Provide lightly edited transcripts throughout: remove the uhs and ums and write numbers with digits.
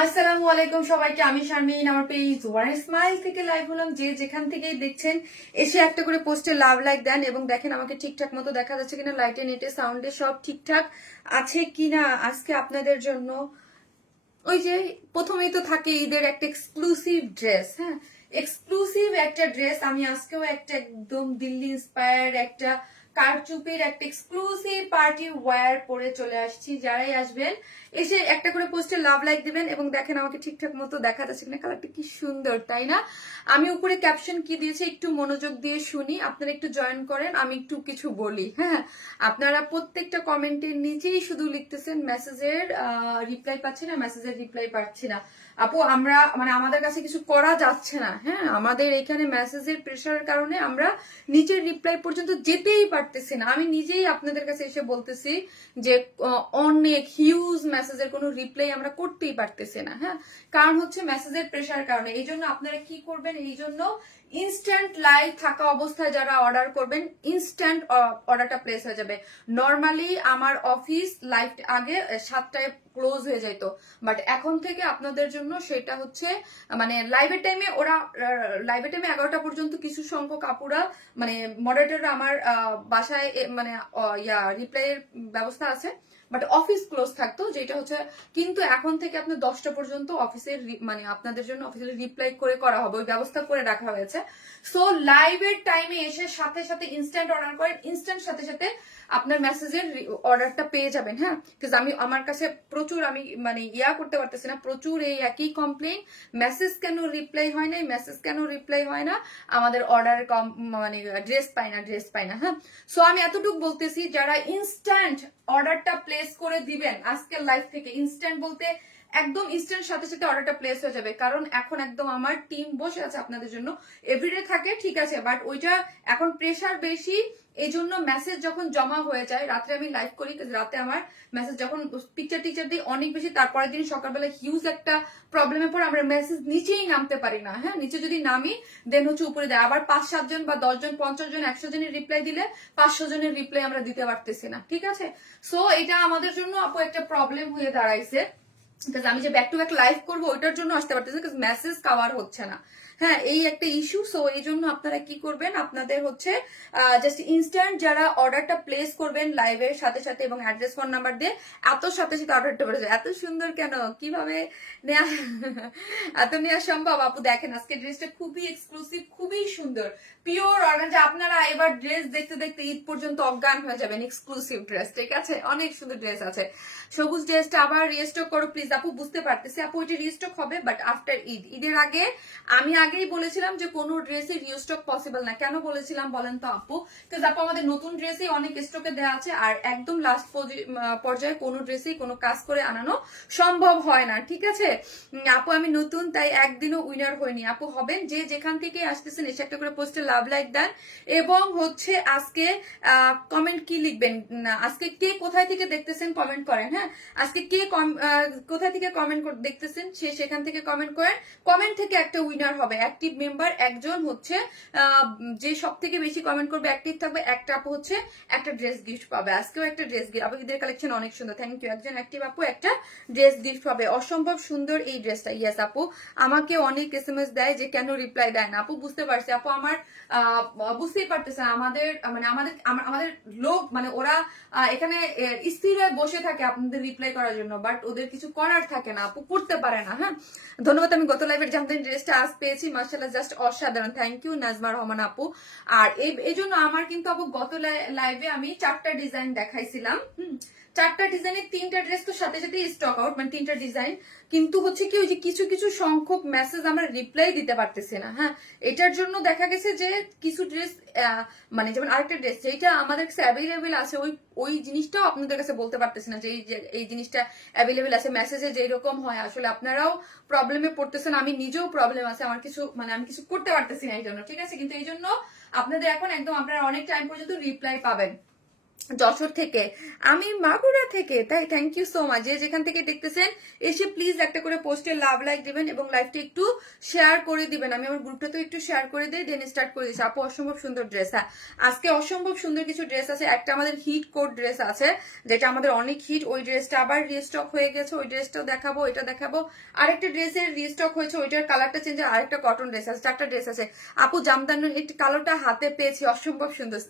আসসালামু আলাইকুম সবাইকে। আমি শারমিন, আমার পেজ ওয়ান স্মাইল থেকে লাইভ হলাম। যে যেখান থেকেই দেখছেন এসে একটা করে পোস্টে লাভ লাইক দেন এবং দেখেন আমাকে ঠিকঠাক মতো দেখা যাচ্ছে কিনা, লাইটে নেটে সাউন্ডে সব ঠিকঠাক আছে কিনা। আজকে আপনাদের জন্য ওই যে প্রথমেই তো থাকে ঈদের একটা এক্সক্লুসিভ ড্রেস। হ্যাঁ, এক্সক্লুসিভ একটা ড্রেস আমি আজকেও একটা একদম দিল্লি ইন্সপায়ার্ড একটা কারচুপির একটা এক্সক্লুসিভ পার্টি ওয়্যার পরে চলে আসছি। যারাই আসবেন এসে একটা করে পোস্টে লাভ লাইক দিবেন এবং দেখেন আমাকে ঠিকঠাক মতো দেখা যাচ্ছে কিনা। কালারটা কি সুন্দর, তাই না? আমি উপরে ক্যাপশন কি দিয়েছি একটু মনোযোগ দিয়ে শুনি, আপনারা একটু জয়েন করেন, আমি একটু কিছু বলি। হ্যাঁ, আপনারা প্রত্যেকটা কমেন্টের নিচেই শুধু লিখতেছেন মেসেজের রিপ্লাই পাচ্ছি না, মেসেজের রিপ্লাই পাচ্ছি না। আপু আমরা আমাদের কাছে কিছু করা যাচ্ছে না। হ্যাঁ, আমাদের এখানে মেসেজের প্রেশারের কারণে আমরা নিচের রিপ্লাই পর্যন্ত যেতেই পারতেছি না। আমি নিজেই আপনাদের কাছে এসে বলতেছি যে অনেক হিউজ মেসেজের কোনো রিপ্লাই আমরা করতেই পারতেছি না। হ্যাঁ, কারণ হচ্ছে মেসেজের প্রেশার কারণে। এই জন্য আপনারা কি করবেন, এই জন্য ইনস্ট্যান্ট লাইভ থাকা অবস্থায় যারা অর্ডার করবেন ইনস্ট্যান্ট অর্ডারটা প্লেস হয়ে যাবে। নর্মালি আমার অফিস লাইভ আগে 7টায় ক্লোজ হয়ে যেত, বাট এখন থেকে আপনাদের জন্য সেটা হচ্ছে লাইভের টাইমে 11টা পর্যন্ত কিছু সংখ্যক আপুরা মডারেটররা আমার বাসায় রিপ্লাইয়ের ব্যবস্থা আছে, বাট অফিস ক্লোজ থাকতো যেটা হচ্ছে। কিন্তু এখন থেকে আপনার 10টা পর্যন্ত অফিসের আপনাদের জন্য অফিসিয়ালি রিপ্লাই করা হবে, ওই ব্যবস্থা করে রাখা হয়েছে। সো লাইভের টাইমে এসে সাথে সাথে ইনস্ট্যান্ট অর্ডার করেন, ইনস্ট্যান্ট সাথে সাথে আপনার মেসেজের অর্ডারটা পেয়ে যাবেন। হ্যাঁ, বিকজ আমার কাছে প্রচুর আমি করতে পারতেছি না, প্রচুর এই একই কমপ্লেইন, মেসেজ কেন রিপ্লাই হয় না, মেসেজ কেন রিপ্লাই হয় না, আমাদের অর্ডার ড্রেস পাই না। হ্যাঁ, সো আমি এতটুকু বলতেছি, যারা ইনস্ট্যান্ট অর্ডারটা প্লেস করে দিবেন আজকের লাইভ থেকে, ইনস্ট্যান্ট বলতে একদম ইনস্ট্যান্ট সাথে সাথে অর্ডারটা প্লেস হয়ে যাবে। কারণ এখন একদম আমার টিম বসে আছে আপনাদের জন্য, এভরিডে থাকে ঠিক আছে, বাট ওইটা এখন প্রেশার বেশি। এই জন্য মেসেজ যখন জমা হয়ে যায়, রাত্রে আমি লাইভ করি, রাতে আমার মেসেজ যখন পিকচার টিকচার দিই অনেক বেশি, তারপরের দিন সকালবেলা হিউজ একটা প্রবলেমের পর আমরা মেসেজ নিচেই নামতে পারি না। হ্যাঁ, নিচে যদি নামি দেন হচ্ছে উপরে দেয়, আবার 5-7 জন বা 10 জন 50 জন 100 জনের রিপ্লাই দিলে 500 জনের রিপ্লাই আমরা দিতে পারতেছি না। ঠিক আছে, সো এটা আমাদের জন্য আপু একটা প্রবলেম হয়ে দাঁড়াইছে। আমি যে ব্যাক টু ব্যাক লাইভ করবো ওইটার জন্য আসতে পারতেছি, মেসেজ কভার হচ্ছে না। হ্যাঁ, এই একটা ইস্যু। সো এই জন্য আপনারা কি করবেন, আপনাদের হচ্ছে জাস্ট ইনস্ট্যান্ট যারা অর্ডারটা প্লেস করবেন লাইভের সাথে সাথে এবং অ্যাড্রেস ফোন নাম্বার দিয়ে এত সাথে সাথে অর্ডারটা পড়ে যায়। এত সুন্দর কেন, কিভাবে নেওয়া এত নেওয়া সম্ভব? আপু দেখেন আজকে ড্রেসটা খুবই এক্সক্লুসিভ, খুবই সুন্দর, পিওর অর্গানজা। আপনারা এবার ড্রেস দেখতে দেখতে ঈদ পর্যন্ত অজ্ঞান হয়ে যাবেন। এক্সক্লুসিভ ড্রেস, ঠিক আছে, অনেক সুন্দর ড্রেস আছে। সবুজ ড্রেসটা আবার রিস্টক করো প্লিজ। আপু বুঝতে পারতেছি আপু, এটা রিস্টক হবে বাট আফটার ঈদ। ঈদের আগে আমি আগেই বলেছিলাম যে কোনো ড্রেসে রিস্টক পসিবল না। কেন বলেছিলাম বলেন তো আপু? বিকজ আপু আমাদের নতুন ড্রেসে অনেক স্টকে দেওয়া আছে, আর একদম লাস্ট পর্যায়ে কোনো ড্রেসেই কোনো কাজ করে আনানো সম্ভব হয় না। ঠিক আছে আপু, আমি নতুন তাই একদিনও উইনার হয়নি। আপু হবেন, যে যেখান থেকে আসতেছেন এসে একটা করে পোস্টে লাভ লাইক দেন এবং হচ্ছে আজকে কমেন্ট কি লিখবেন, আজকে কে কোথায় থেকে দেখতেছেন কমেন্ট করেন। হ্যাঁ, আজকে কে কোথায় থেকে কমেন্ট দেখতেছেন সে সেখান থেকে কমেন্ট করেন। কমেন্ট থেকে একটা উইনার হবে, অ্যাক্টিভ মেম্বার একজন হচ্ছে যে সব থেকে বেশি কমেন্ট করবে, অ্যাক্টিভ থাকবে, একটা আপু হচ্ছে একটা ড্রেস গিফট পাবে। আজকেও একটা ড্রেস গিফট। আপু ঈদের কালেকশন অনেক সুন্দর, থ্যাংক ইউ। একজন অ্যাক্টিভ আপু একটা ড্রেস গিফট পাবে। অসম্ভব সুন্দর এই ড্রেসটা। ইয়েস আপু, আমাকে অনেক এসএমএস দেয় যে কেন রিপ্লাই দেয় না। আপু বুঝতে পারছি আপু, আমার বুঝতেই পারতেছে আমাদের আমাদের লোক ওরা এখানে স্থির হয়ে বসে থাকে আপনাদের রিপ্লাই করার জন্য, বাট ওদের কিছু করার থাকে না আপু, করতে পারে না। হ্যাঁ, ধন্যবাদ। আমি গত লাইভের জানতেন ড্রেসটা আজ পেয়েছি, মার্শাল্লাহ, জাস্ট অসাধারণ। থ্যাংক ইউ নাজমা রহমান আপু। আর এই জন্য আমার কিন্তু আপু গত লাইভে আমি 4টা ডিজাইন দেখাইছিলাম। 4টা ডিজাইনের 3টা ড্রেস তো সাথে সাথে স্টক আউট, 3টা ডিজাইন। কিন্তু হচ্ছে কি, ওই যে কিছু কিছু সংখ্যক মেসেজ আমরা রিপ্লাই দিতে পারতেছি না। হ্যাঁ, এটার জন্য দেখা গেছে যে কিছু ড্রেস যেমন আরেকটা ড্রেস যেটা আমাদের কাছে অ্যাভেলেবেল আছে, ওই জিনিসটাও আপনাদের কাছে বলতে পারতেছি না যে এই জিনিসটা অ্যাভেলেবেল আছে। মেসেজে যেরকম হয় আসলে আপনারাও প্রবলেমে পড়তেছেন, আমি নিজেও প্রবলেম আছে, আমার কিছু আমি কিছু করতে পারতেছি না এই জন্য। ঠিক আছে, কিন্তু এই জন্য আপনাদের এখন একদম আপনারা অনেক টাইম পর্যন্ত রিপ্লাই পাবেন। যশোর থেকে, আমি মাগুরা থেকে, তাই থ্যাংক ইউ সো মাচ। যে যেখান থেকে দেখতেছেন এসে প্লিজ একটা করে পোস্টে লাভ লাইক দিবেন এবং লাইভটা একটু শেয়ার করে দিবেন। আমি আমার গ্রুপটা তো একটু শেয়ার করে দিই, দেন স্টার্ট করে দিচ্ছি। আপু অসম্ভব সুন্দর ড্রেস, হ্যাঁ আজকে অসম্ভব সুন্দর কিছু ড্রেস আছে। একটা আমাদের হিট কোট ড্রেস আছে যেটা আমাদের অনেক হিট, ওই ড্রেসটা আবার রিস্টক হয়ে গেছে, ওই ড্রেসটাও দেখাবো, এটা দেখাবো। আরেকটা ড্রেসের রিস্টক হয়েছে, ওইটার কালারটা চেঞ্জ, আরেকটা কটন ড্রেস আছে, 4টা ড্রেস আছে। আপু জামদানির একটি কালোটা হাতে পেয়েছি, অসম্ভব সুন্দর।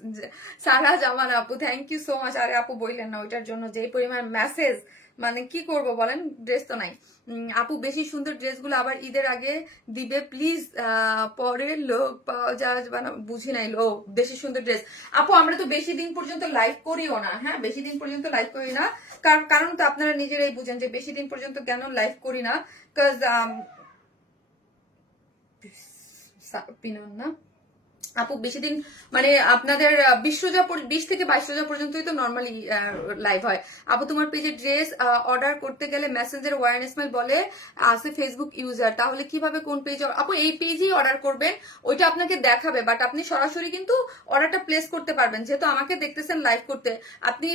সারা জামান আপু থ্যাংক ইউ সো মাচ। আরে আপু বললেন না ওইটার জন্য যে পরিমাণ মেসেজ, মানে কি করব বলেন, ড্রেস তো নাই। আপু বেশি সুন্দর ড্রেসগুলো আবার ঈদের আগে দিবে প্লিজ, পরে লোক পাওয়া যায় মানে বুঝি নাই লো। বেশি সুন্দর ড্রেস আপু আমরা তো বেশি দিন পর্যন্ত লাইভ করিও না, হ্যাঁ বেশি দিন পর্যন্ত লাইভ করি না, কারণ তো আপনারা নিজেরাই বুঝেন যে বেশি দিন পর্যন্ত কেন লাইভ করি না। কজ না আপু বেশি দিন মানে আপনাদের 20 থেকে 22 পর্যন্তই তো নর্মালি লাইভ হয়। আপু তোমার পেজে ড্রেস অর্ডার করতে গেলে মেসেঞ্জার ওয়ারনেস মেল বলে আছে ফেসবুক ইউজার, তাহলে কিভাবে কোন পেজ? আপু এই পেজেই অর্ডার করবেন, ওইটা আপনাকে দেখাবে, বাট আপনি সরাসরি কিন্তু অর্ডারটা প্লেস করতে পারবেন। যেহেতু আমাকে দেখতেছেন লাইভ করতে, আপনি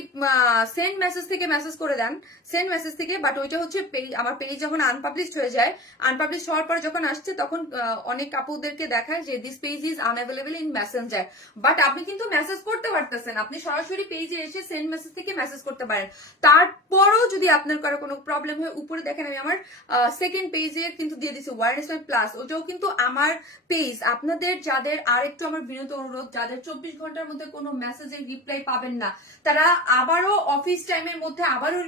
সেন্ড মেসেজ থেকে মেসেজ করে দেন, সেন্ড মেসেজ থেকে, বাট ওইটা হচ্ছে আমার পেজ যখন আনপাবলিশড হয়ে যায়, আনপাবলিশড হওয়ার পর যখন আসছে তখন অনেক আপুদেরকে দেখায় যে this page is unavailable in Messenger, but আপনি কিন্তু মেসেজ করতে পারতেছেন, আপনি সরাসরি পেজে এসে সেন্ড মেসেজ থেকে মেসেজ করতে পারেন। তারপরও যদি আপনার কারো কোনো প্রবলেম হয়, উপরে দেখেন আমি আমার সেকেন্ড পেজে কিন্তু দিয়ে দিচ্ছি ওয়ারনেস মাই প্লাস, ওটাও কিন্তু আমার পেজ। আপনাদের যাদের আরেকটু আমার বিনীত অনুরোধ, যাদের 24 ঘন্টার মধ্যে কোনো মেসেজের রিপ্লাই পাবেন না, তারা আবারও অফিস টাইমের মধ্যে আবারও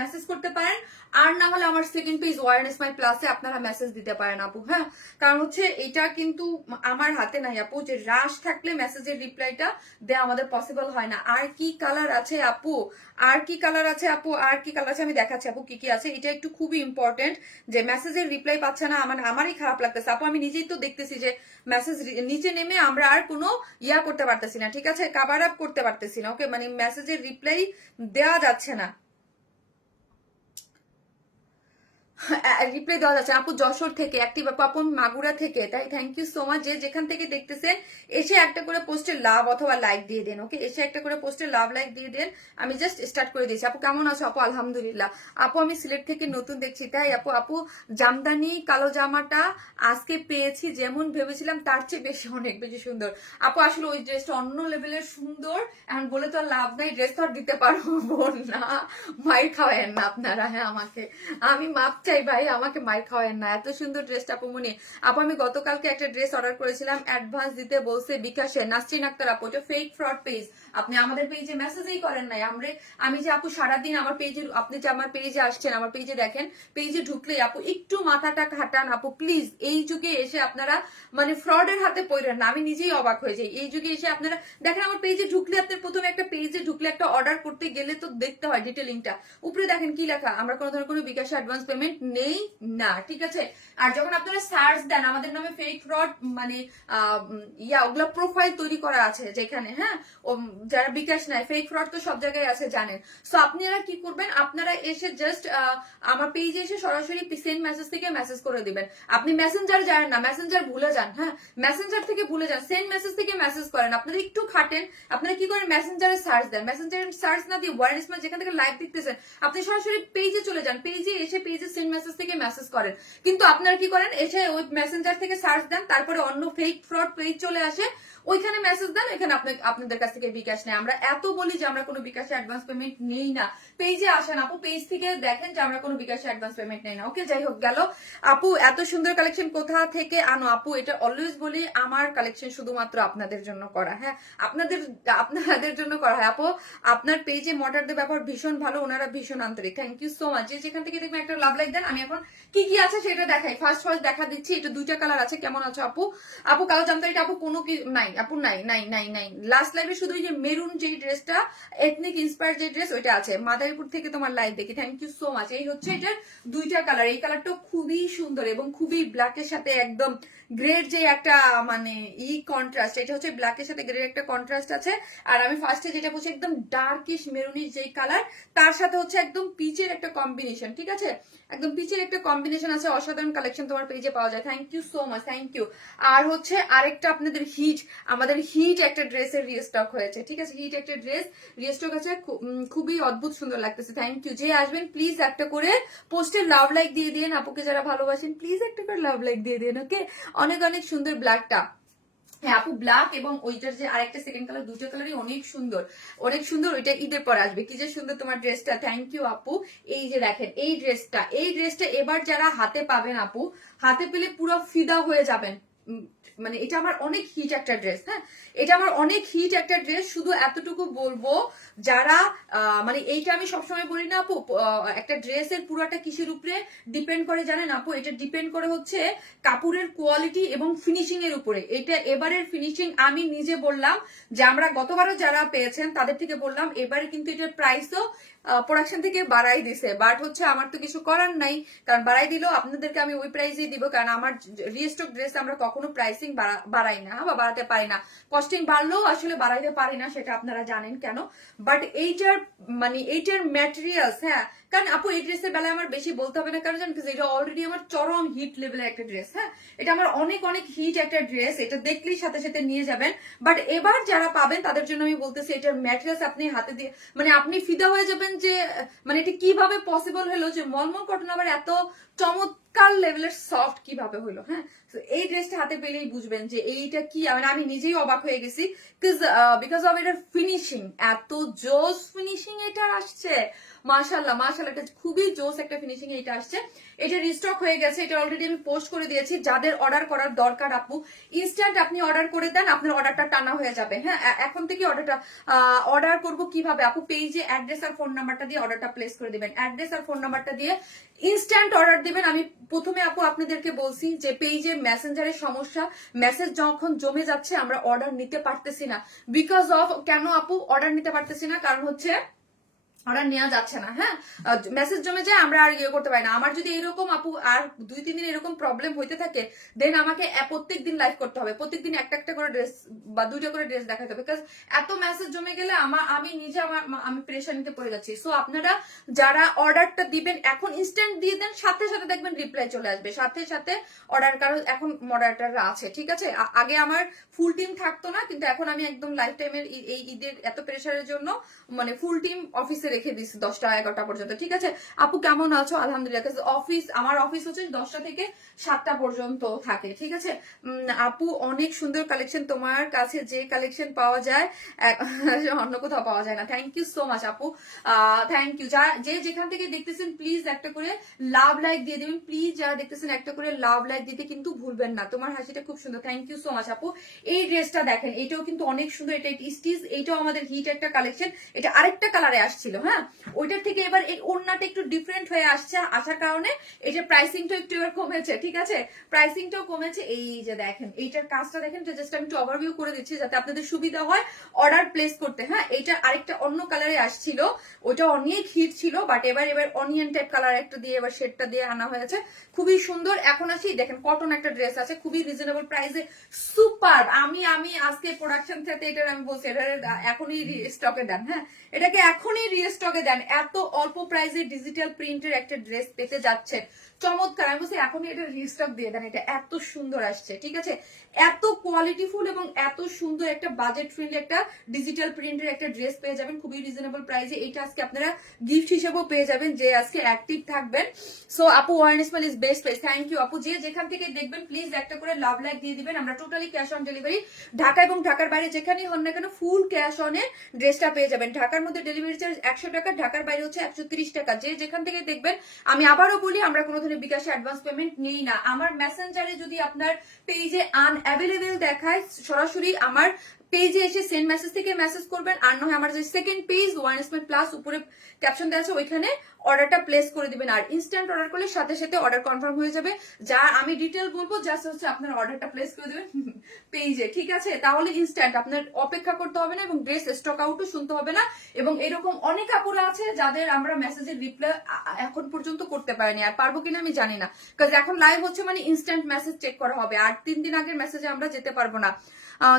মেসেজ করতে পারেন, আর না হলে আমার সেকেন্ড পেজ ওয়ারনেস মাই প্লাসে আপনারা মেসেজ দিতে পারেন আপু, হ্যাঁ কারণ হচ্ছে এটা কিন্তু আমার হাতে নাই আপু, যে রাশ থাকলে মেসেজের রিপ্লাইটা দেওয়া আমাদের পসিবল হয় না। আর কি কালার আছে আপু, আর কি কালার আছে আপু, আর কি কালার আছে আমি দেখাচ্ছি আপু কি কি আছে। এটা একটু খুবই ইম্পর্টেন্ট যে মেসেজের রিপ্লাই পাচ্ছে না, আমারই খারাপ লাগতেছে আপু, আমি নিজেই তো দেখতেছি যে মেসেজ নিচে নেমে আমরা আর কোনো ইয়া করতে পারতেছি না, ঠিক আছে কাভার আপ করতে পারতেছি না, ওকে মানে মেসেজের রিপ্লাই দেওয়া যাচ্ছে না, রিপ্লাই দেওয়া যাচ্ছে। আপু যশোর থেকে, অ্যাক্টিভ আপু মাগুরা থেকে, তাই থ্যাংক ইউ সো মাচ। যে যেখান থেকে দেখতেছেন এসে একটা করে পোস্টে লাভ অথবা লাইক দিয়ে দেন, ওকে এসে একটা করে পোস্টে লাভ লাইক দিয়ে দেন। আমি জাস্ট স্টার্ট করে দিয়েছি। আপু কেমন আছো আপু? আলহামদুলিল্লাহ আপু, আমি সিলেট থেকে নতুন দেখছি, তাই আপু আপু জামদানি কালো জামাটা আজকে পেয়েছি, যেমন ভেবেছিলাম তার চেয়ে বেশি অনেক বেশি সুন্দর আপু। আসলে ওই ড্রেসটা অন্য লেভেলের সুন্দর, এখন বলে তো আর লাভ নাই, ড্রেস তো আর দিতে পারবো না, মাইর খাওয়ায়েন না আপনারা, হ্যাঁ আমাকে, আমি মাপ চাই ভাই, আমাকে মাইর খাওয়ায়েন না। এত সুন্দর ড্রেসটা আপু মনি আপু, আমি গতকালকে একটা ড্রেস অর্ডার করেছিলাম, অ্যাডভান্স দিতে বলছে বিকাশে, নাসরিন আক্তার আপু, এটা ফেক ফ্রড পেজ, আপনি আমাদের পেজে মেসেজই করেন নাই। আমি যে আপু সারাদিন আমার পেজে, আপনি যে আমার পেজে আসছেন, আমার পেজে দেখেন, পেজে ঢুকলেই আপু একটু মাথাটা খাটান আপু প্লিজ। এই যুগে এসে আপনারা মানে ফ্রডের হাতে পড়েন না, আমি নিজেই অবাক হয়ে যাই। এই যুগে এসে আপনারা দেখেন, আমার পেজে ঢুকলে, আপনার প্রথমে একটা পেজে ঢুকলে একটা অর্ডার করতে গেলে তো দেখতে হয় ডিটেলিংটা, উপরে দেখেন কি লেখা, আমরা কোনো ধরনের কোনো বিকাশ অ্যাডভান্স পেমেন্ট নেই না, ঠিক আছে। আর যখন আপনারা সার্চ দেন আমাদের নামে ফেক ফ্রড মানে ওগুলা প্রোফাইল তৈরি করা আছে যেখানে, হ্যাঁ যারা বিকাশ নেয়, ফেক ফ্রড তো সব জায়গায় আছে জানেন। সো আপনারা কি করবেন, আপনারা এসে জাস্ট আমার পেজে এসে সরাসরি সেন্ড মেসেজ থেকে মেসেজ করে দিবেন। আপনি মেসেঞ্জার জানেন না, মেসেঞ্জার ভুলে যান, হ্যাঁ মেসেঞ্জার থেকে ভুলে যান, সেন্ড মেসেজ থেকে মেসেজ করেন। আপনারা একটু খাটেন, আপনারা কি করেন মেসেঞ্জারে সার্চ দেন, মেসেঞ্জারে সার্চ না দিয়ে ওয়ারনেস মাই যেখান থেকে লাইভ দেখতেছেন আপনি সরাসরি পেজে চলে যান, পেজে এসে পেজে সেন্ড মেসেজ থেকে মেসেজ করেন। কিন্তু আপনারা কি করেন, এসে ওই মেসেঞ্জার থেকে সার্চ দেন, তারপরে অন্য ফেক ফ্রড পেজ চলে আসে, ওইখানে মেসেজ দেন, এখানে আপনাদের কাছ থেকে বিকাশ নেই। আমরা এত বলি যে আমরা কোনো বিকাশে অ্যাডভান্স পেমেন্ট নেই না, পেজে আসেন আপু, পেজ থেকে দেখেন যে আমরা কোনো বিকাশে অ্যাডভান্স পেমেন্ট নেই না, ওকে যাই হোক গেল। আপু এত সুন্দর কালেকশন কোথা থেকে আনো আপু? এটা অলওয়েজ বলি আমার কালেকশন শুধুমাত্র আপনাদের জন্য করা, হ্যাঁ আপনাদের জন্য করা হয় আপু। আপনার পেজে মডারদের ব্যাপার ভীষণ ভালো, ওনারা ভীষণ আন্তরিক, থ্যাংক ইউ সো মাচ। যে যেখান থেকে দেখবেন একটা লাভ লাইক দেন। আমি এখন কি কি আছে সেটা দেখাই, ফার্স্ট দেখা দিচ্ছি। এটা 2টা কালার আছে, কেমন আছো আপু? আপু কালো জামদানিটা আপু কোনো কি নাই আপু, নাই নাই নাই নাই, লাস্ট লাইভে শুধু এই যে মেরুন যে ড্রেসটা এথনিক ইন্সপায়ার যে ড্রেস ওইটা আছে। মাদারীপুর থেকে তোমার লাইভ দেখি, থ্যাংক ইউ সো মাচ। এই হচ্ছে এটার 2টা কালার, এই কালারটা খুবই সুন্দর এবং খুবই ব্ল্যাকের সাথে একদম গ্রেড যে একটা মানে কন্ট্রাস্ট, এটা হচ্ছে ব্ল্যাকের সাথে গ্রেড একটা কন্ট্রাস্ট আছে। আর আমি ফার্স্টে যেটা বলছি একদম ডার্কিশ মেরুনিশ যেই কালার, তার সাথে হচ্ছে একদম পিচের একটা কম্বিনেশন, ঠিক আছে একদম একদম পিচের একটা কম্বিনেশন আছে, অসাধারণ কালেকশন তোমার পেজে পাওয়া যায়। Thank you so much, thank you. আর হচ্ছে আরেকটা আপনাদের আমাদের হিট একটা ড্রেসের রিস্টক হয়েছে, ঠিক আছে, হিট একটা ড্রেস রিস্টক আছে, খুবই অদ্ভুত সুন্দর লাগতেছে। Thank you. যে আসবেন প্লিজ একটা করে পোস্টে লাভ লাইক দিয়ে দিন, আপুকে যারা ভালোবাসেন প্লিজ একটা করে লাভ লাইক দিয়ে দিন, ওকে। অনেক অনেক সুন্দর ব্ল্যাকটা, হ্যাঁ আপু ব্ল্যাক এবং ওইটার যে আরেকটা সেকেন্ড কালার, দুটো কালারই অনেক সুন্দর, অনেক সুন্দর। ওইটা ঈদের পর আসবে, কি যে সুন্দর তোমার ড্রেসটা। থ্যাংক ইউ আপু। এই যে দেখেন এই ড্রেসটা এবার যারা হাতে পাবেন আপু, হাতে পেলে পুরো ফিদা হয়ে যাবেন। মানে এটা আমার অনেক হিট একটা ড্রেস, হ্যাঁ এটা আমার অনেক হিট একটা ড্রেস। শুধু এতটুকু বলবো, যারা মানে এইটা আমি সবসময় বলি না আপু, একটা ড্রেসের পুরোটা কিসের উপরে ডিপেন্ড করে জানেন আপু? এটা ডিপেন্ড করে হচ্ছে কাপড়ের কোয়ালিটি এবং ফিনিশিং এর উপরে। এটা এবারের ফিনিশিং আমি নিজে বললাম যে আমরা গতবারও যারা পেয়েছেন তাদের থেকে বললাম, এবারে কিন্তু এটার প্রাইসও প্রোডাকশন থেকে বাড়াই দিছে, বাট হচ্ছে আমার তো কিছু করার নাই, কারণ বাড়াই দিলেও আপনাদেরকে আমি ওই প্রাইসেই দিব, কারণ আমার রিস্টক ড্রেস আমরা কখনো প্রাইসিং বাড়াই না বা বাড়াতে পারি না। কস্টিং বাড়লেও আসলে বাড়াইতে পারি না, সেটা আপনারা জানেন কেন। বাট এইটার ম্যাটেরিয়ালস, হ্যাঁ কারণ আপু এই ড্রেসের বেলায় আমার বেশি বলতে হবে না, কারণ জানেন এটা অলরেডি আমার চরম হিট লেভেলের একটা ড্রেস, হ্যাঁ এটা আমার অনেক অনেক হিট একটা ড্রেস, এটা দেখলেই সাথে সাথে নিয়ে যাবেন। বাট এবার যারা পাবেন তাদের জন্য আমি বলতেছি, এটার ম্যাটেরিয়ালস আপনি হাতে দিয়ে মানে আপনি ফিদা হয়ে যাবেন যে মানে এটা কিভাবে পসিবল হলো যে মলমল কটন আবার এত চমৎকার লেভেলের সফট কিভাবে হলো, হ্যাঁ এই ড্রেসটা হাতে পেলেই বুঝবেন যে এইটা কি। মানে আমি নিজেই অবাক হয়ে গেছি, বিকজ অফ এটার ফিনিশিং, এত জোস ফিনিশিং এটা আসছে, মাশাল্লাহ মাশাল্লাহ, এটা খুবই জোস একটা ফিনিশিং এটা আসছে। এটা রিস্টক হয়ে গেছে, এটা অলরেডি আমি পোস্ট করে দিয়েছি। যাদের অর্ডার করার দরকার আপু, ইনস্ট্যান্ট আপনি অর্ডার করে দেন, আপনার অর্ডারটা টানা হয়ে যাবে। হ্যাঁ এখন থেকে অর্ডার করব কিভাবে আপু? পেজে অ্যাড্রেস আর ফোন নাম্বারটা দিয়ে অর্ডারটা প্লেস করে দিবেন, অ্যাড্রেস আর ফোন নাম্বারটা দিয়ে ইনস্ট্যান্ট অর্ডার দিবেন। আমি প্রথমে আপু আপনাদেরকে বলছি যে পেজে মেসেঞ্জারের সমস্যা, মেসেজ যখন জমে যাচ্ছে আমরা অর্ডার নিতে পারতেছি না। বিকজ অফ কেন আপু অর্ডার নিতে পারতেছি না? কারণ হচ্ছে অর্ডার নেওয়া যাচ্ছে না, হ্যাঁ মেসেজ জমে যায়, আমরা আর ইয়ে করতে পারি না। আমার যদি এরকম আপু আর 2-3 দিন এরকম প্রবলেম হইতে থাকে, দেন আমাকে প্রত্যেক দিন লাইভ করতে হবে, প্রত্যেকদিন একটা একটা করে ড্রেস বা 2টা করে ড্রেস দেখাতে হবে, বিকজ এত মেসেজ জমে গেলে আমি নিজে আমি প্রেশানিতে পড়ে যাচ্ছি। সো আপনারা যারা অর্ডারটা দিবেন এখন ইনস্ট্যান্ট দিয়ে দেন, সাথে সাথে দেখবেন রিপ্লাই চলে আসবে, সাথে সাথে অর্ডার। কারণ এখন মডারেটররা আছে, ঠিক আছে। আগে আমার ফুল টিম থাকতো না, কিন্তু এখন আমি একদম লাইফ টাইমের এই ঈদের এত প্রেশারের জন্য মানে ফুল টিম অফিসে রেখে দিচ্ছি 10টা 11টা পর্যন্ত, ঠিক আছে। আপু কেমন আছো? আলহামদুলিল্লাহ। আমার অফিস হচ্ছে 10টা থেকে 7টা পর্যন্ত থাকে, ঠিক আছে। আপু অনেক সুন্দর কালেকশন তোমার কাছে, যে কালেকশন পাওয়া যায় অন্য কোথাও পাওয়া যায় না। থ্যাংক ইউ সো মাচ আপু, থ্যাংক ইউ। যারা যে যেখান থেকে দেখতেছেন প্লিজ একটা করে লাভ লাইক দিয়ে দেবেন, প্লিজ যারা দেখতেছেন একটা করে লাভ লাইক দিতে কিন্তু ভুলবেন না। তোমার হাসিটা খুব সুন্দর, থ্যাংক ইউ সো মাচ আপু। এই ড্রেসটা দেখেন, এটাও কিন্তু অনেক সুন্দর, এটা স্টিচ, এইটাও আমাদের হিট একটা কালেকশন। এটা আরেকটা কালারে আসছিল, হ্যাঁ ওইটার থেকে এবার এই ওড়নাটা একটু ডিফারেন্ট হয়ে আসছে, আসার কারণে এটা প্রাইসিংটা একটু এবার কমেছে, ঠিক আছে, প্রাইসিংটাও কমেছে। এই যে দেখেন এইটার কাজটা দেখেন, জাস্ট আমি একটু ওভারভিউ করে দিচ্ছি যাতে আপনাদের সুবিধা হয় অর্ডার প্লেস করতে। হ্যাঁ এটা আরেকটা অন্য কালারে আসছিল, ওইটা অনেক হিট ছিল, বাট এবার অনিয়ন টাইপ কালার একটা দিয়ে এবার শেডটা দিয়ে আনা হয়েছে, খুবই সুন্দর। এখন আসি দেখেন কটন একটা ড্রেস আছে, খুবই রিজনেবল প্রাইসে, সুপার। আমি আজকে প্রোডাকশন থেকে এটার আমি বলছি এটা এখনই স্টকে দেন, হ্যাঁ এটাকে এখনই রিস্টকে দেন। এত অল্প প্রাইসে ডিজিটাল প্রিন্টের একটা ড্রেস পেতে যাচ্ছেন, চমৎকার। আমি বলছি এখনই এটা রিস্টক দিয়ে দেন, এটা এত সুন্দর আসছে, ঠিক আছে, এত কোয়ালিটিফুল এবং এত সুন্দর একটা বাজেট ফ্রেন্ডলি একটা ডিজিটাল প্রিন্টের একটা ড্রেস পেয়ে যাবেন খুবই রিজনেবল প্রাইসে। এটা আজকে আপনারা গিফট হিসেবেও পেয়ে যাবেন যে আজকে অ্যাক্টিভ থাকবেন। সো আপু ওয়ারনেস মাল is best price, thank you আপু। যে যেখান থেকে দেখবেন প্লিজ একটা করে লাভ লাইক দিয়ে দিবেন। আমরা totally cash on delivery, Dhaka এবং ঢাকার বাইরে যেখানেই হন না কেন ফুল ক্যাশ অনে ড্রেসটা পেয়ে যাবেন। ঢাকার মধ্যে ডেলিভারি চার্জ 100 টাকা, ঢাকার বাইরে হচ্ছে 130 টাকা। যে যেখান থেকে দেখবেন, আমি আবারও বলি আমরা কোনো ধরনের বিকাশে অ্যাডভান্স পেমেন্ট নেই না। আমার মেসেঞ্জারে যদি আপনার পেজে আনঅ্যাভেলেবেল দেখায়, সরাসরি আমার পেজে এসে সেন্ড মেসেজ থেকে মেসেজ করবেন, আর নয় আমার যে second page one smart plus উপরে ক্যাপশন দেওয়া আছে ওইখানে অর্ডারটা প্লেস করে দিবেন। আর ইনস্ট্যান্ট অর্ডার করলে সাথে সাথে অর্ডার কনফার্ম হয়ে যাবে। যা আমি ডিটেল বলবো জাস্ট হচ্ছে আপনার অর্ডারটা প্লেস করে দিবেন পেজে, ঠিক আছে, তাহলে ইনস্ট্যান্ট আপনার অপেক্ষা করতে হবে না এবং ড্রেস স্টক আউটও শুনতে হবে না। এবং এরকম অনেক আপুরা আছে যাদের আমরা মেসেজের রিপ্লাই এখন পর্যন্ত করতে পারিনি, আর পারবো কিনা আমি জানি না, কারণ এখন লাইভ হচ্ছে মানে ইনস্ট্যান্ট মেসেজ চেক করা হবে, আর 3 দিন আগের মেসেজে আমরা যেতে পারবো না।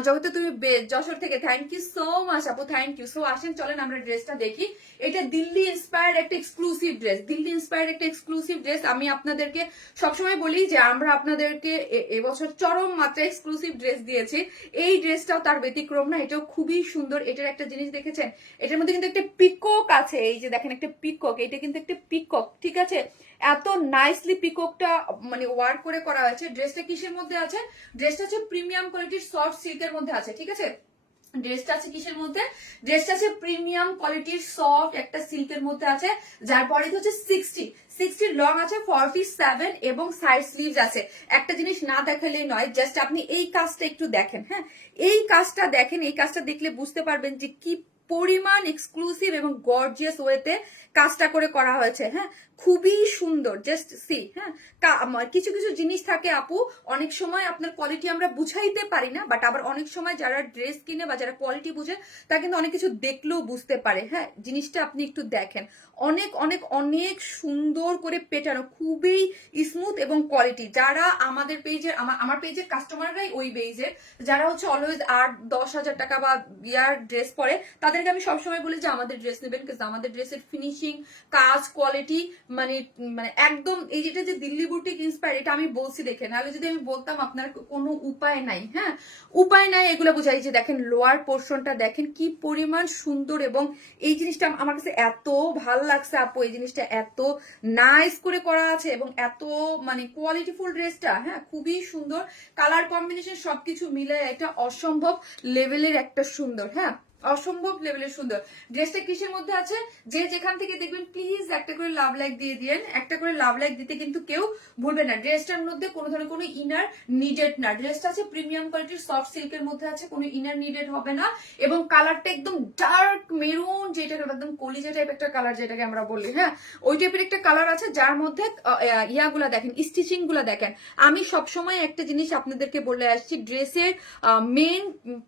জগতে তুমি যশোর থেকে, থ্যাংক ইউ সো মাচ আপু, থ্যাংক ইউ। সো আসেন চলেন আমরা ড্রেসটা দেখি। এটা দিল্লি ইন্সপায়ার্ড একটা এক্সক্লুসিভ ড্রেস, দিল্লি ইন্সপায়ার্ড একটা এক্সক্লুসিভ ড্রেস। আমি আপনাদেরকে সবসময় বলি যে আমরা আপনাদেরকে এবছর চরম মাত্রায় এক্সক্লুসিভ ড্রেস দিয়েছি। এই ড্রেসটাও তার ব্যতিক্রম না, এটাও খুবই সুন্দর। এটার একটা জিনিস দেখেছেন, এটার মধ্যে কিন্তু একটা পিকক আছে, এই যে দেখেন একটা পিকক, এটা কিন্তু একটা পিকক, ঠিক আছে। এত নাইসলি পিককটা মানে ওয়ার্ক করে করা হয়েছে। ড্রেসটা কিসের মধ্যে আছে? ড্রেসটা হচ্ছে প্রিমিয়াম কোয়ালিটির সফট সিল্কের মধ্যে আছে, ঠিক আছে। ড্রেসটা আছে কিসের মধ্যে? ড্রেসটা আছে প্রিমিয়াম কোয়ালিটির সফট একটা সিল্কের মধ্যে আছে, যার পরে হচ্ছে 60 লং আছে, 47 এবং সাইড স্লিভস আছে। একটা জিনিস না দেখালেই নয়, জাস্ট আপনি এই কাজটা একটু দেখেন। হ্যাঁ, এই কাজটা দেখেন, এই কাজটা দেখলে বুঝতে পারবেন যে কি পরিমাণ এক্সক্লুসিভ এবং গর্জিয়াস ওয়েতে কাজটা করে করা হয়েছে। হ্যাঁ, খুবই সুন্দর, জাস্ট সি। হ্যাঁ, কিছু কিছু জিনিস থাকে আপু, অনেক সময় আপনার কোয়ালিটি আমরা বুঝাইতে পারি না, বাট আবার অনেক সময় যারা ড্রেস কিনে বা যারা কোয়ালিটি বুঝে তারা কিন্তু অনেক কিছু দেখলেও বুঝতে পারে। হ্যাঁ, জিনিসটা আপনি একটু দেখেন, অনেক অনেক অনেক সুন্দর করে পেটানো, খুবই স্মুথ এবং কোয়ালিটি। যারা আমাদের পেজের আমার পেজের কাস্টমাররাই ওই পেজের, যারা হচ্ছে অলওয়েজ 8-10 হাজার টাকা বা ইয়ার ড্রেস পরে, তাদেরকে আমি সবসময় বলি যে আমাদের ড্রেস নেবেন, কিন্তু আমাদের ড্রেসের ফিনিশিং, কাজ, কোয়ালিটি মানে মানে একদম এই যেটা যে দিল্লি বুটিক ইন্সপায়ার, এটা আমি বলছি দেখে, নাহলে যদি আমি বলতাম আপনার কোনো উপায় নাই। হ্যাঁ, উপায় নাই এগুলো বুঝাই। যে দেখেন লোয়ার পোর্শনটা দেখেন কি পরিমাণ সুন্দর, এবং এই জিনিসটা আমার কাছে এত ভাল লাগছে আপু, এই জিনিসটা এত নাইস করে করা আছে এবং এত মানে কোয়ালিটিফুল ড্রেসটা। হ্যাঁ, খুবই সুন্দর, কালার কম্বিনেশন সবকিছু মিলে একটা অসম্ভব লেভেলের একটা সুন্দর। হ্যাঁ, অসম্ভব লেভেলের সুন্দর। ড্রেসটা কিসের মধ্যে আছে? যে যেখান থেকে দেখবেন প্লিজ একটা করে লাভ লাইক দিয়ে দিয়েন, একটা করে লাভ লাইক দিতে কিন্তু কেউ ভুলবে না। ড্রেসটার মধ্যে কোনো ধরনের কোনো ইনার নিডেড না। ড্রেসটা আছে প্রিমিয়াম কোয়ালিটির সফট সিল্কের মধ্যে আছে, কোনো ইনার নিডেড হবে না, এবং কালারটা একদম ডার্ক মেরুন, যেটাকে একদম কলিজা টাইপ একটা কালার যেটাকে আমরা বলি। হ্যাঁ, ওই টাইপের একটা কালার আছে, যার মধ্যে ইয়াগুলা দেখেন, স্টিচিং গুলা দেখেন। আমি সবসময় একটা জিনিস আপনাদেরকে বলে আসছি, ড্রেসের মেইন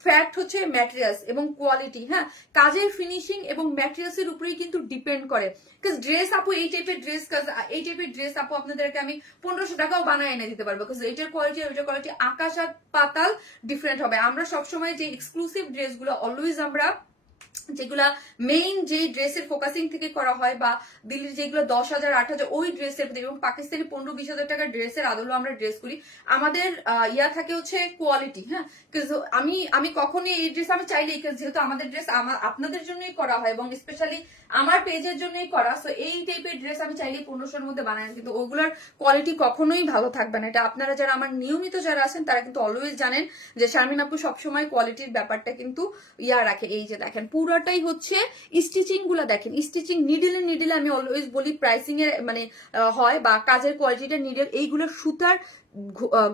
ফ্যাক্ট হচ্ছে ম্যাটেরিয়ালস এবং কোয়ালিটি। হ্যাঁ, কাজের ফিনিশিং এবং ম্যাটেরিয়ালস এর উপরেই কিন্তু ডিপেন্ড করে। ড্রেস আপু এই টাইপের ড্রেস আপু আপনাদেরকে আমি 1500 টাকাও বানায় এনে দিতে পারবো, এটার কোয়ালিটি ওইটার কোয়ালিটি আকাশ আর পাতাল ডিফারেন্ট হবে। আমরা সবসময় যে এক্সক্লুসিভ ড্রেসগুলো অলওয়েজ আমরা যেগুলা মেইন যে ড্রেসের ফোকাসিং থেকে করা হয়, বা দিল্লির যেগুলো 10,000-8,000 ওই ড্রেসের, এবং পাকিস্তানি 15-20 হাজার টাকার ড্রেসের আদলও আমরা ড্রেস করি। আমাদের ইয়া থাকে হচ্ছে কোয়ালিটি। হ্যাঁ, আমি কখনই এই ড্রেস আমি চাইলে, যেহেতু আমাদের ড্রেস আপনাদের জন্যই করা হয় এবং স্পেশালি আমার পেজের জন্যই করা, সো এই টাইপের ড্রেস আমি চাইলেই 1500-র মধ্যে বানাই, কিন্তু ওগুলার কোয়ালিটি কখনোই ভালো থাকবে না। এটা আপনারা যারা আমার নিয়মিত যারা আছেন তারা কিন্তু অলওয়েজ জানেন যে শারমিন আপু সবসময় কোয়ালিটির ব্যাপারটা কিন্তু ইয়া রাখে। এই যে দেখেন পুরোটাই হচ্ছে স্টিচিং গুলা দেখেন, স্টিচিং নিডেলে আমি অলওয়েজ বলি প্রাইসিং এর মানে হয়, বা কাজের কোয়ালিটিটা নিডেল, এইগুলো সুতার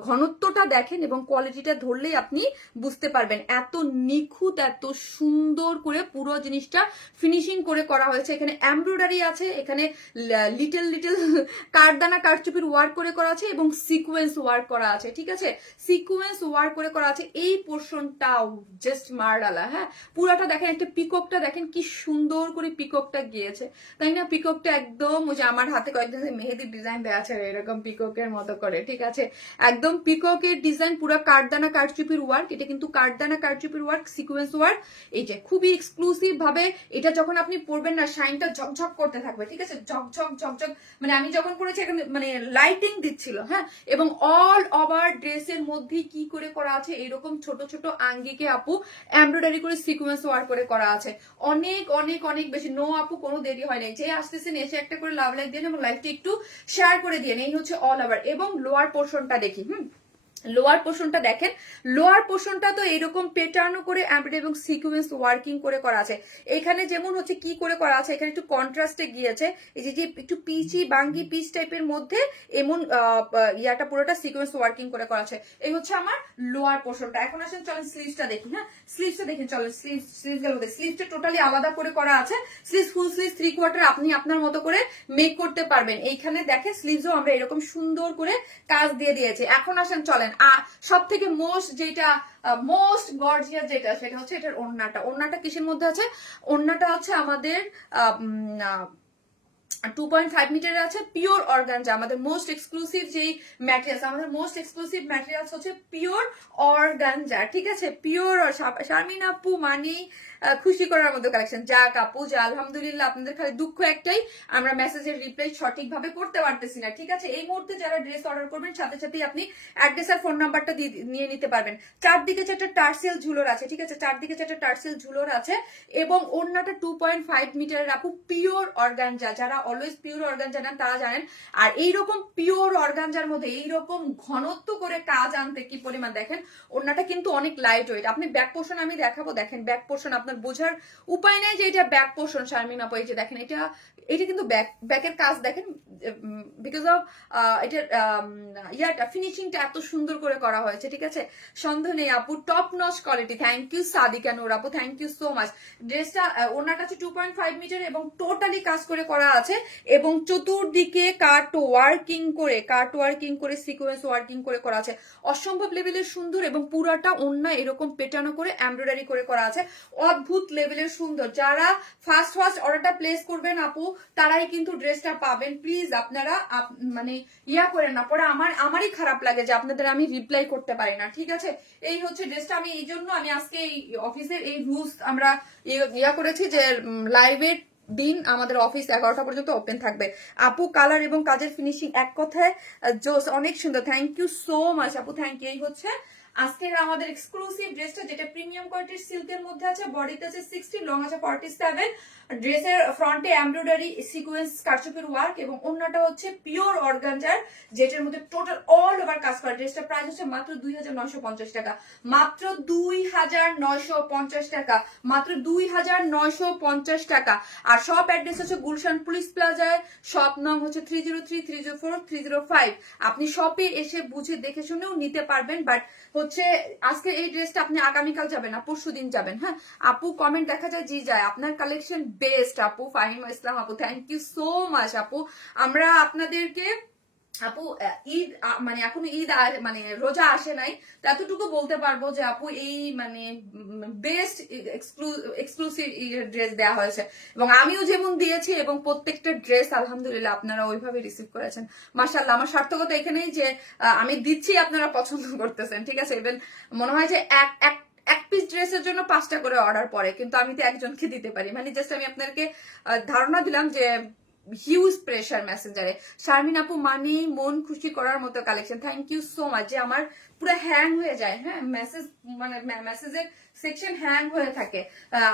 ঘনত্বটা দেখেন এবং কোয়ালিটিটা ধরলেই আপনি বুঝতে পারবেন এত নিখুঁত, এত সুন্দর করে পুরো জিনিসটা ফিনিশিং করে করা হয়েছে। এখানে এমব্রয়ডারি আছে, এখানে লিটল কারদানা কারচুপির ওয়ার্ক করে করা আছে এবং সিকোয়েন্স ওয়ার্ক করা আছে, ঠিক আছে, সিকোয়েন্স ওয়ার্ক করে করা আছে। এই পোর্শনটাও জাস্ট মারডালা। হ্যাঁ, পুরাটা দেখেন, একটা পিককটা দেখেন কি সুন্দর করে পিককটা গিয়েছে, তাই না? পিককটা একদম ওই যে আমার হাতে কয়েকদিন মেহেদির ডিজাইন দেওয়া আছে এরকম পিককের মতো করে, ঠিক আছে, একদম পিককের ডিজাইন, পুরো কাঠদানা কারচুপির ওয়ার্ক। এটা কিন্তু কাঠদানা কারচুপির ওয়ার্ক, সিকোয়েন্স ওয়ার্ক। এই যে খুবই এক্সক্লুসিভ ভাবে এটা যখন আপনি পরবেন না, শাইনটা ঝকঝক করতে থাকবে, ঠিক আছে, ঝকঝক ঝকঝক, মানে আমি যখন পরেছি এখানে মানে লাইটিং দিচ্ছিল। হ্যাঁ, এবং অল ওভার ড্রেসের মধ্যে কি করে করা আছে, এইরকম ছোট ছোট আঙ্গিকে আপু এমব্রয়ডারি করে সিকোয়েন্স ওয়ার্ক করে করা আছে। অনেক অনেক অনেক বেশি। নো আপু কোনো দেরি হয় নাই, যে আসতেছেন এসে একটা করে লাভ লাইক দিন এবং লাইভটি একটু শেয়ার করে দিন। এই হচ্ছে অল ওভার। এবং লোয়ার পোর্শনটা দেখি, লোয়ার পোর্শনটা দেখেন, লোয়ার পোর্শনটা তো এরকম পেটার্ন করে এমব্রয়ডারি এবং সিকোয়েন্স ওয়ার্কিং করে করা আছে। এখানে যেমন হচ্ছে কি করে করা আছে, এখানে একটু কন্ট্রাস্টে গিয়েছে, এই যে একটু পিচি বাঙ্গি পিচ টাইপের মধ্যে এমন ইয়াটা পুরোটা সিকোয়েন্স ওয়ার্কিং করে করা আছে। এই হচ্ছে আমার লোয়ার পোর্শনটা। এখন আসেন চলেন স্লিভসটা দেখি। হ্যাঁ, স্লিভসটা দেখেন, চলেন স্লিভসটা টোটালি আলাদা করে করা আছে। স্লিভস ফুল স্লিভ 3/4 আপনি আপনার মতো করে মেক করতে পারবেন। এইখানে দেখেন স্লিভসও আমরা এরকম সুন্দর করে কাজ দিয়ে দিয়েছি। এখন আসেন চলেন সব থেকে মোস্ট গর্জিয়াস যেটা, সেটা হচ্ছে এটার ওড়নাটা। ওড়নাটা কিসের মধ্যে আছে? ওড়নাটা হচ্ছে আমাদের 2.5 মিটারের আছে, পিওর অর্গানজা। আমাদের মোস্ট এক্সক্লুসিভ যেই ম্যাটেরিয়ালস, আমাদের মোস্ট এক্সক্লুসিভ ম্যাটেরিয়ালস হচ্ছে পিওর অর্গানজা, ঠিক আছে? পিওর। শারমিন আপু মানেই খুশি করার মতো কালেকশন। যাক আপু, যা আলহামদুলিল্লাহ। আপনাদের খালি দুঃখ একটাই, আমরা মেসেজের রিপ্লাই সঠিকভাবে করতে পারতেছি না, ঠিক আছে? এই মুহূর্তে যারা ড্রেস অর্ডার করবেন সাথে সাথেই আপনি অ্যাড্রেস আর ফোন নাম্বারটা নিয়ে নিতে পারবেন। চারদিকে 4টা টার্সেল ঝুলোর আছে, ঠিক আছে? চারদিকে 4টা টার্সেল ঝুলোর আছে এবং ওড়নাটা 2.5 মিটারের আপু, পিওর অর্গানজা। যারা অলওয়েজ পিওর অর্গানজা নেন তারা জানেন। আর এইরকম পিওর অর্গানজার মধ্যে এইরকম ঘনত্ব করে কাজ আনতে কি পরিমাণ, দেখেন ওড়নাটা কিন্তু অনেক লাইট ওয়েট। আপনি ব্যাক পোর্শন আমি দেখাবো, দেখেন ব্যাক পোর্শন আপনার বোঝার উপায় নেই যে এটা ব্যাক পোর্শন। শারমিন আপু এই যে দেখেন, এটা কিন্তু ব্যাকের কাজ দেখেন, বিকজ অফ এটার ইয়াটা ফিনিশিংটা এত সুন্দর করে করা হয়েছে, ঠিক আছে? সন্দেহ নেই আপু, top notch quality. Thank you Sadika Noor আপু, থ্যাংক ইউ সো মাচ। ড্রেসটা ওনার কাছে 2.5 মিটার এবং টোটালি কাজ করে করা আছে এবং চতুর্দিকে কাট ওয়ার্কিং করে সিকোয়েন্স ওয়ার্কিং করে করা আছে। অসম্ভব লেভেলের সুন্দর এবং পুরাটা ওন্না এরকম পেটানো করে এমব্রয়ডারি করে করা আছে। অদ্ভুত লেভেলের সুন্দর। যারা ফার্স্ট অর্ডারটা প্লেস করবেন আপু, তারাই কিন্তু ড্রেসটা পাবেন। প্লিজ আপনারা মানে ইয়া করেন না, পরে আমারই খারাপ লাগে যে আপনাদের আমি রিপ্লাই করতে পারি না, ঠিক আছে? এই হচ্ছে ড্রেসটা। আমি এই জন্য আমি আজকে এই অফিসের এই রুলস আমরা ইয়া করেছি যে লাইভের দিন আমাদের অফিস 11টা পর্যন্ত ওপেন থাকবে। আপু কালার এবং কাজের ফিনিশিং এক কথায় জোস, অনেক সুন্দর। থ্যাংক ইউ সো মাচ আপু, থ্যাংক ইউ। এই হচ্ছে আজকের আমাদের এক্সক্লুসিভ ড্রেসটা, যেটা প্রিমিয়াম কোয়ালিটির সিল্কের মধ্যে আছে। বডিতে আছে 60, লং আছে 47। ড্রেসের ফ্রন্টে এমব্রয়ডারি সিকোয়েন্স কারচুপির ওয়ার্ক এবং অন্যটা হচ্ছে পিওর অর্গানজার, যেটার মধ্যে টোটাল অল ওভার কাজ করা। ড্রেসটার প্রাইস হচ্ছে মাত্র 2950 টাকা, মাত্র 2950 টাকা, মাত্র 2950 টাকা। আর শপ অ্যাড্রেস হচ্ছে গুলশান পুলিশ প্লাজায়, শপ নং হচ্ছে 303, 304, 305। আপনি শপে এসে বুঝে দেখে শুনেও নিতে পারবেন। বাট হচ্ছে আজকে এই ড্রেসটা আপনি আগামীকাল যাবেন না, পরশু দিন যাবেন। হ্যাঁ আপু, কমেন্ট দেখা যায় জি যায়, আপনার কালেকশন বেস্ট আপু। ফাহিমা ইসলাম আপু, থ্যাংক ইউ সো মাচ আপু। আমরা আপনাদেরকে আপু ঈদ মানে এখনো ঈদ মানে রোজা আসে নাই, তো এতটুকু বলতে পারবো যে আপু এই মানে বেস্ট এক্সক্লুসিভ ড্রেস দেওয়া হয়েছে এবং আমিও যেমন দিয়েছি এবং প্রত্যেকটা ড্রেস আলহামদুলিল্লাহ আপনারা ওইভাবে রিসিভ করেছেন। মাশাআল্লাহ, আমার সার্থকতা এখানেই যে আমি দিচ্ছি আপনারা পছন্দ করতেছেন, ঠিক আছে? ইভেন মনে হয় যে এক পিস ড্রেসের জন্য 5টা করে অর্ডার পড়ে, কিন্তু আমি তো একজনকে দিতে পারি। মানে জাস্ট আমি আপনাদেরকে ধারণা দিলাম যে হিউজ প্রেশার মেসেঞ্জারে। শারমিন আপু মানেই মন খুশি করার মতো collection. Thank you so much. যে আমার পুরো হ্যাং হয়ে যায়, হ্যাঁ মেসেজ মানে মেসেজের সেকশন হ্যাং হয়ে থাকে।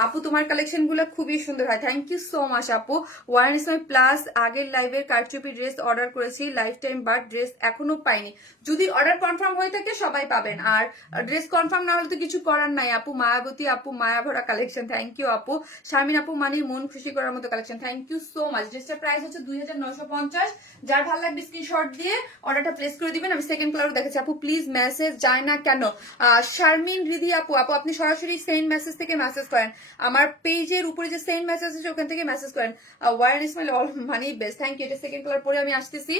আপু তোমার কালেকশন গুলো খুবই সুন্দর হয়, থ্যাংক ইউ সো মাচ আপু। ওয়ান সময় প্লাস আগের লাইভের কারচুপি ড্রেস অর্ডার করেছি, লাইফ টাইম বাট ড্রেস এখনো পাইনি। যদি অর্ডার কনফার্ম হয়ে থাকে সবাই পাবেন, আর ড্রেস কনফার্ম না হলে তো কিছু করার নাই আপু। মায়াবতী আপু, মায়া ভরা কালেকশন, থ্যাংক ইউ আপু। শারমিন আপু মানির মন খুশি করার মতো collection, thank you so much. ড্রেসটার প্রাইস হচ্ছে 2950। যার ভালো লাগবে স্ক্রিনশট দিয়ে অর্ডারটা প্লেস করে দিবেন। আমি সেকেন্ড কালার দেখাচ্ছি আপু, প্লিজ মেসেজ যায় না কেন? শারমিন রিধি আপু, আপনি সরাসরি সেন্ড মেসেজ থেকে মেসেজ করেন, আমার পেজের উপরে যে সেন্ড মেসেজ আছে ওখান থেকে মেসেজ করেন। ওয়ার ইসমাইল অল মানি বেস্ট, থ্যাংক ইউ। এটা সেকেন্ড কালার পরে আমি আসতেছি,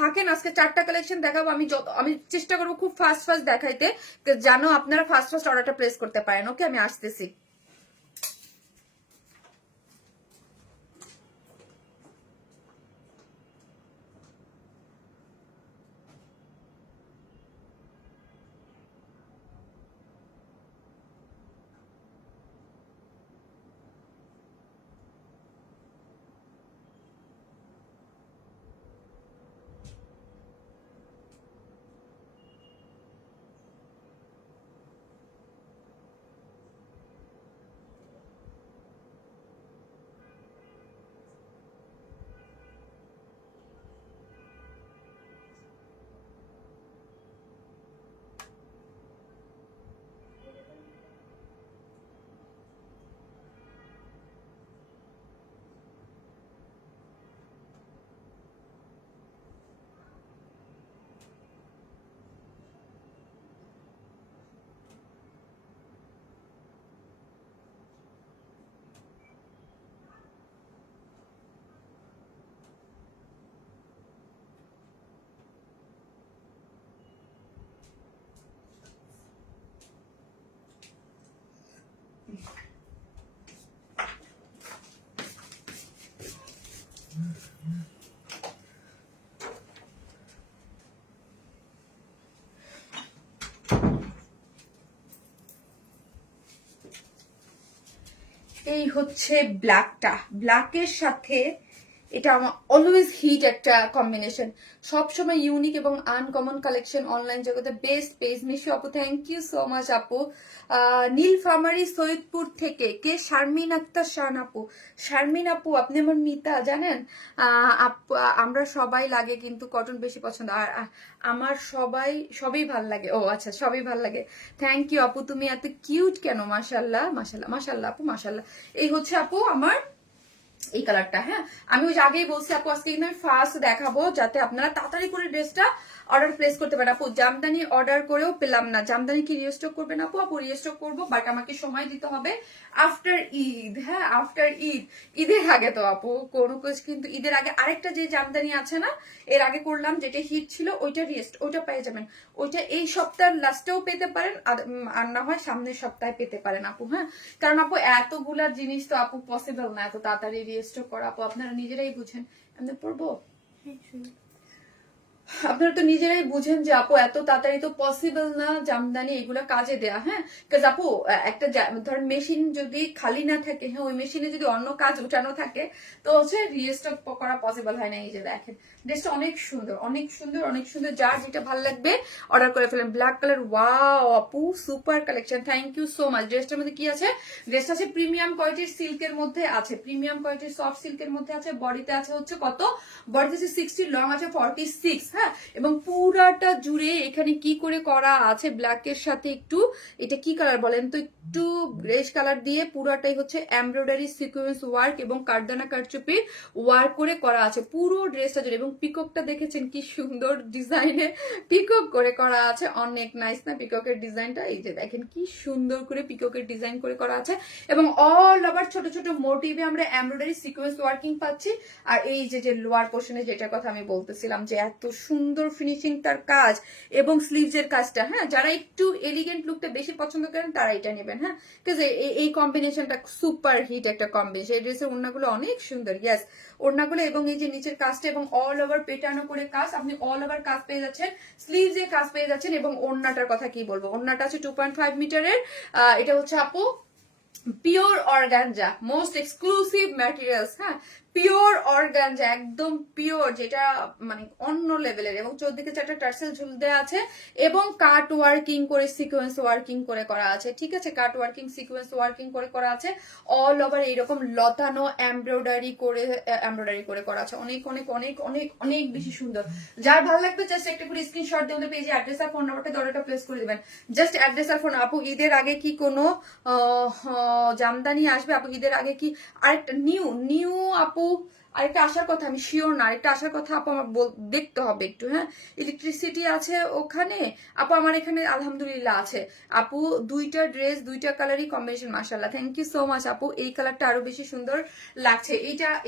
থাকেন। আজকে 4টা কালেকশন দেখাবো। আমি চেষ্টা করবো খুব ফাস্ট দেখাইতে, জানো আপনারা ফাস্ট অর্ডারটা প্লেস করতে পারেন। ওকে, আমি আসতেছি। এই হচ্ছে ব্ল্যাকটা, ব্ল্যাকের সাথে এটা আমার অলওয়েজ হিট একটা কম্বিনেশন, সবসময় ইউনিক এবং আনকমন কালেকশন অনলাইন জগতে বেস্ট পেজ। মিশু আপু থ্যাংক ইউ সো মাচ আপু। নীলফামারী সৈয়দপুর থেকে কে? শারমিন আক্তার শান আপু। শারমিন আপু আপনি আমার মিতা জানেন। আমরা সবাই লাগে কিন্তু কটন বেশি পছন্দ, আর আমার সবই ভাল লাগে। ও আচ্ছা, সবই ভাল লাগে। থ্যাংক ইউ আপু, তুমি এত কিউট কেন? মাশাল্লাহ মাশাল্লাহ মাশাল্লাহ আপু মাশাল্লাহ। এই হচ্ছে আপু আমার এই কালারটা। হ্যাঁ, আমি ওই যে আগেই বলছি আপু, আজকে কিন্তু আমি ফার্স্ট দেখাবো যাতে আপনারা তাড়াতাড়ি করে ড্রেসটা অর্ডার প্লেস করতে পারেন। আপু জামদানি অর্ডার করেও পেলাম না, জামদানি কি রিস্টক করবেন আপু? আপু রিস্টক করবো, বাট আমাকে সময় দিতে হবে আফটার ঈদ। হ্যাঁ, আফটার ঈদ, ঈদের আগে তো আপু কোনো কিছু, কিন্তু ঈদের আগে আরেকটা যে জামদানি আছে না, এর আগে করলাম যেটা হিট ছিল, ওইটা পেয়ে যাবেন। ওইটা এই সপ্তাহের লাস্টেও পেতে পারেন, আর না হয় সামনের সপ্তাহে পেতে পারেন আপু। হ্যাঁ, কারণ আপু এতগুলা জিনিস তো আপু পসিবল না এত তাড়াতাড়ি রিস্টক করা। আপু আপনারা নিজেরাই বুঝেন। আমি পড়বো, আপনারা তো নিজেরাই বুঝেন যে আপু এত তাড়াতাড়ি তো পসিবল না জামদানি এগুলো কাজে দেয়া। হ্যাঁ, কাজ আপু একটা ধরেন মেশিন যদি খালি না থাকে, হ্যাঁ ওই মেশিনে যদি অন্য কাজ উঠানো থাকে তো হচ্ছে রিস্টক করা পসিবল হয় না। এই যে দেখেন ড্রেসটা অনেক সুন্দর অনেক সুন্দর অনেক সুন্দর, যার যেটা ভালো লাগবে অর্ডার করে ফেলেন। ব্ল্যাক কালার, ওয়াও আপু super collection, thank you so much. ড্রেসটার মধ্যে কি আছে? ড্রেসটা আছে প্রিমিয়াম কোয়ালিটির সিল্কের মধ্যে আছে, প্রিমিয়াম কোয়ালিটির সফট সিল্কের মধ্যে আছে। বডিতে আছে হচ্ছে কত? বডিতে আছে 60, লং আছে 46। হ্যাঁ, এবং পুরাটা জুড়ে এখানে কি করে করা আছে ব্ল্যাকের সাথে একটু, এটা কি কালার বলেন তো, একটু গ্রেশ কালার দিয়ে পুরাটাই হচ্ছে এমব্রয়ডারি সিকোয়েন্স ওয়ার্ক এবং কারদানা কারচুপি ওয়ার্ক করে করা আছে পুরো ড্রেসটা জুড়ে। এবং পিককটা দেখেছেন কি সুন্দর ডিজাইনে পিকক করে করা আছে, অনেক নাইস না পিককের ডিজাইনটা? এই যে দেখেন কি সুন্দর করে পিককের ডিজাইন করে করা আছে, এবং অল ওভার ছোট ছোট মোটিভে আমরা এমব্রয়ডারি সিকোয়েন্স ওয়ার্কিং পাচ্ছি। আর এই যে লোয়ার পোর্শনে যেটার কথা আমি বলতেছিলাম যে এত সুন্দর ফিনিশিং তার কাজ এবং স্লিভস এর কাজটা। হ্যাঁ, যারা একটু এলিগেন্ট লুকটা বেশি পছন্দ করেন তারা এটা নেবেন। হ্যাঁ, এই কম্বিনেশনটা সুপার হিট একটা কম্বিনেশন। এই ড্রেসের ওড়নাগুলো অনেক সুন্দর, ইয়েস ওড়নাগুলো, এবং এই যে নিচের কাজটা এবং অল ওভার পেটানো করে কাজ, আপনি অল ওভার কাজ পেয়ে যাচ্ছেন, স্লিভস এর কাজ পেয়ে যাচ্ছেন। এবং ওড়নাটার কথা কি বলবো, ওড়নাটা আছে 2.5 মিটারের। এটা হচ্ছে আপু pure organza, most exclusive materials. হ্যাঁ, পিওর অর্গানজা, একদম পিওর, যেটা মানে অন্য লেভেলের। এবং 4 টার্সেল ঝুল দেওয়া আছে এবং কাট ওয়ার্কিং করে সিকোয়েন্স ওয়ার্কিং করে করা আছে। ঠিক আছে, কাট ওয়ার্কিং সিকোয়েন্স ওয়ার্কিং করে করা আছে, অল ওভার এইরকম লতানো এমব্রয়ডারি করে করা আছে। অনেক অনেক অনেক অনেক অনেক বেশি সুন্দর। যার ভালো লাগবে জাস্ট একটা করে স্ক্রিনশট দিয়ে ওদের পেজে অ্যাড্রেস আর ফোন নাম্বারটা অর্ডারটা প্লেস করে দিবেন। জাস্ট অ্যাড্রেস আর ফোন। আপু ঈদের আগে কি কোনো জামদানি আসবে? আপু ঈদের আগে কি আরেকটা নিউ আপু আরেকটা আসার কথা, আমি শিওর না, আরেকটা আসার কথা আপু আমার দেখতে হবে একটু। হ্যাঁ, ইলেকট্রিসিটি আছে ওখানে আপু, আমার এখানে আলহামদুলিল্লাহ আছে আপু। দুইটা ড্রেস দুইটা কালারই কম্বিনেশন, মাশাআল্লাহ থ্যাংক ইউ সো মাচ আপু। এই কালারটা আরো বেশি সুন্দর লাগছে,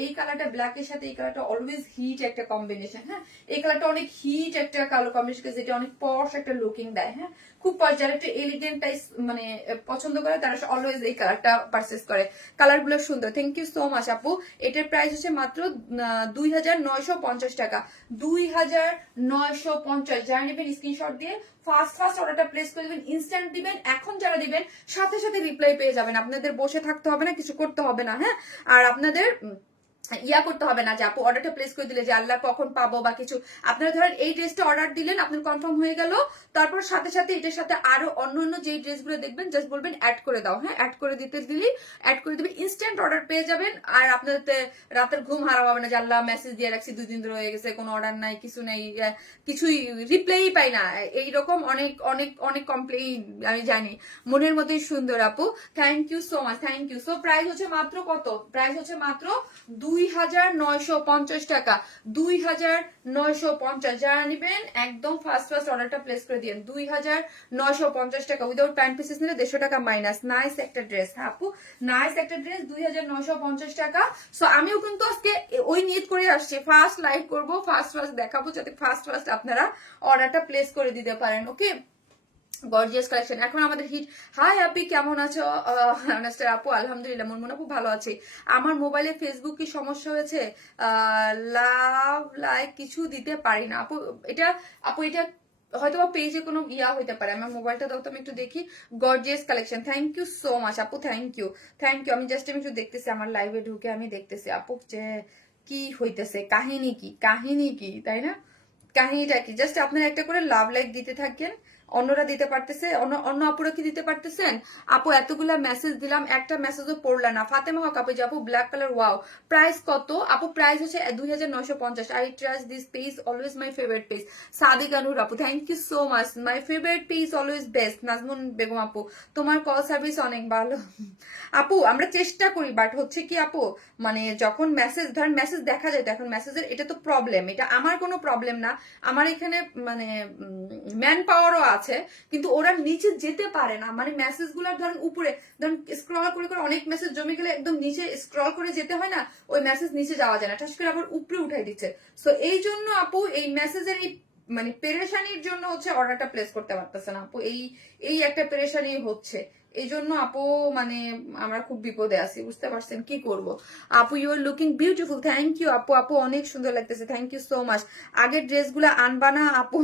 এই কালারটা ব্ল্যাকের সাথে এই কালারটা অলওয়েজ হিট একটা কম্বিনেশন। হ্যাঁ, এই কালারটা অনেক হিট একটা কালার কম্বিনেশন, যেটা অনেক পশ একটা লুকিং দেয়। হ্যাঁ, খুব পশ, যারা একটু এলিগেন্ট টাইপ মানে পছন্দ করে তারা অলওয়েজ এই কালারটা পারচেস করে। কালার গুলো সুন্দর, থ্যাংক ইউ সো মাচ আপু। এটার প্রাইস হচ্ছে মাত্র 2950 টাকা, 2950। যারা নেবেন স্ক্রিনশট দিয়ে ফার্স্ট অর্ডারটা প্লেস করে দিবেন, ইনস্ট্যান্ট দিবেন। এখন যারা দিবেন সাথে সাথে রিপ্লাই পেয়ে যাবেন, আপনাদের বসে থাকতে হবে না, কিছু করতে হবে না। হ্যাঁ, আর আপনাদের ইয়া করতে হবে না যে আপু অর্ডারটা প্লেস করে দিলে যে আল্লাহ কখন পাবো বা কিছু। আপনারা ধরেন এই ড্রেসটা অর্ডার দিলেন, আপনার কনফার্ম হয়ে গেল, তারপর সাথে সাথে এটার সাথে আরো অন্য যে ড্রেসগুলো দেখবেন জাস্ট বলবেন অ্যাড করে দাও। হ্যাঁ, অ্যাড করে দিলেই অ্যাড করে দিবে, ইনস্ট্যান্ট অর্ডার পেয়ে যাবেন। আর আপনাদের রাতের ঘুম হারাম হবে না যে আল্লাহ মেসেজ দিয়ে রাখছি 2 দিন ধরে হয়ে গেছে, কোনো অর্ডার নাই, কিছু নেই, কিছুই রিপ্লাই পাই না, এইরকম অনেক অনেক অনেক কমপ্লেইন আমি জানি। মনের মতোই সুন্দর আপু, thank you so much, thank you. So price হচ্ছে মাত্র কত? প্রাইস হচ্ছে মাত্র 2950 টাকা, 2950। যারা নেবেন একদম ফার্স্ট অর্ডারটা প্লেস করে দিন, 2950 টাকা। উইদাউট প্যান্ট পিসেস নিলে 150 টাকা মাইনাস। নাইস একটা ড্রেস। হ্যাঁ আপু, নাইস একটা ড্রেস, 2950 টাকা। সো আমিও কিন্তু আজকে ওই নিয়ত করে আসছি, ফার্স্ট লাইভ করবো, ফার্স্ট দেখাবো, যাতে ফার্স্ট আপনারা অর্ডারটা প্লেস করে দিতে পারেন। ওকে, গর্জিয়াস কালেকশন। এখন আমাদের হিট। হাই আপি, কেমন আছো? আপু আলহামদুলিল্লাহ, মনমন আপু ভালো আছি। আমার মোবাইলে ফেসবুক কি সমস্যা হয়েছে? লাভ লাইক কিছু দিতে পারি না আপু। এটা হয়তো বা পেজে কোনো ইয়া হইতে পারে। আমার মোবাইলটা দাও তো আমি একটু দেখি। Gorgeous collection, thank you so much আপু, থ্যাংক ইউ থ্যাংক ইউ। আমি জাস্ট আমি একটু দেখতেছি আমার লাইভে ঢুকে, আমি দেখতেছি আপু যে কি হইতেছে, কাহিনী কি, কাহিনী কি, তাই না? কাহিনীটা কি? জাস্ট আপনারা একটা করে লাভ লাইক দিতে থাকেন। অন্যরা দিতে পারতেছে, অন্য অন্য আপুরা কি দিতে পারতেছেন? আপু এতগুলা মেসেজ দিলাম, একটা মেসেজও পড়লা না। ফাতেমা হক আপু, যে আপু ব্ল্যাক কালার, ওয়াও। প্রাইস কত আপু? প্রাইস হচ্ছে 2950। I trust this page, always my favourite page. Sadik Anur আপু, thank you so much. My favourite page, always best. Najmun Begum আপু, তোমার কল সার্ভিস অনেক ভালো। আপু আমরা চেষ্টা করি, বাট হচ্ছে কি আপু, মানে যখন মেসেজ ধরেন মেসেজ দেখা যায়, তখন মেসেজের এটা তো প্রবলেম, এটা আমার কোনো প্রবলেম না। আমার এখানে মানে ম্যান পাওয়ারও আছে, কিন্তু ওরা নিচে যেতে পারে না। মানে মেসেজ গুলার ধরেন উপরে, ধরেন স্ক্রল করে করে অনেক মেসেজ জমে গেলে একদম নিচে স্ক্রল করে যেতে হয় না, ওই মেসেজ নিচে যাওয়া যায় না, ঠাস করে আবার উপরে উঠাই দিচ্ছে। সো এই জন্য আপু এই মেসেজের এই মানে পেরেশানির জন্য হচ্ছে অর্ডারটা প্লেস করতে পারতেছে না আপু। এই এই একটা পেরেশানি হচ্ছে, এই জন্য আপু মানে আমরা খুব বিপদে আছি, বুঝতে পারছেন কি করব। আপু you are looking beautiful, thank you আপু। আপু অনেক সুন্দর লাগতেছে, থ্যাংক ইউ সো মাচ। আগের ড্রেসগুলো আনবা না আপু?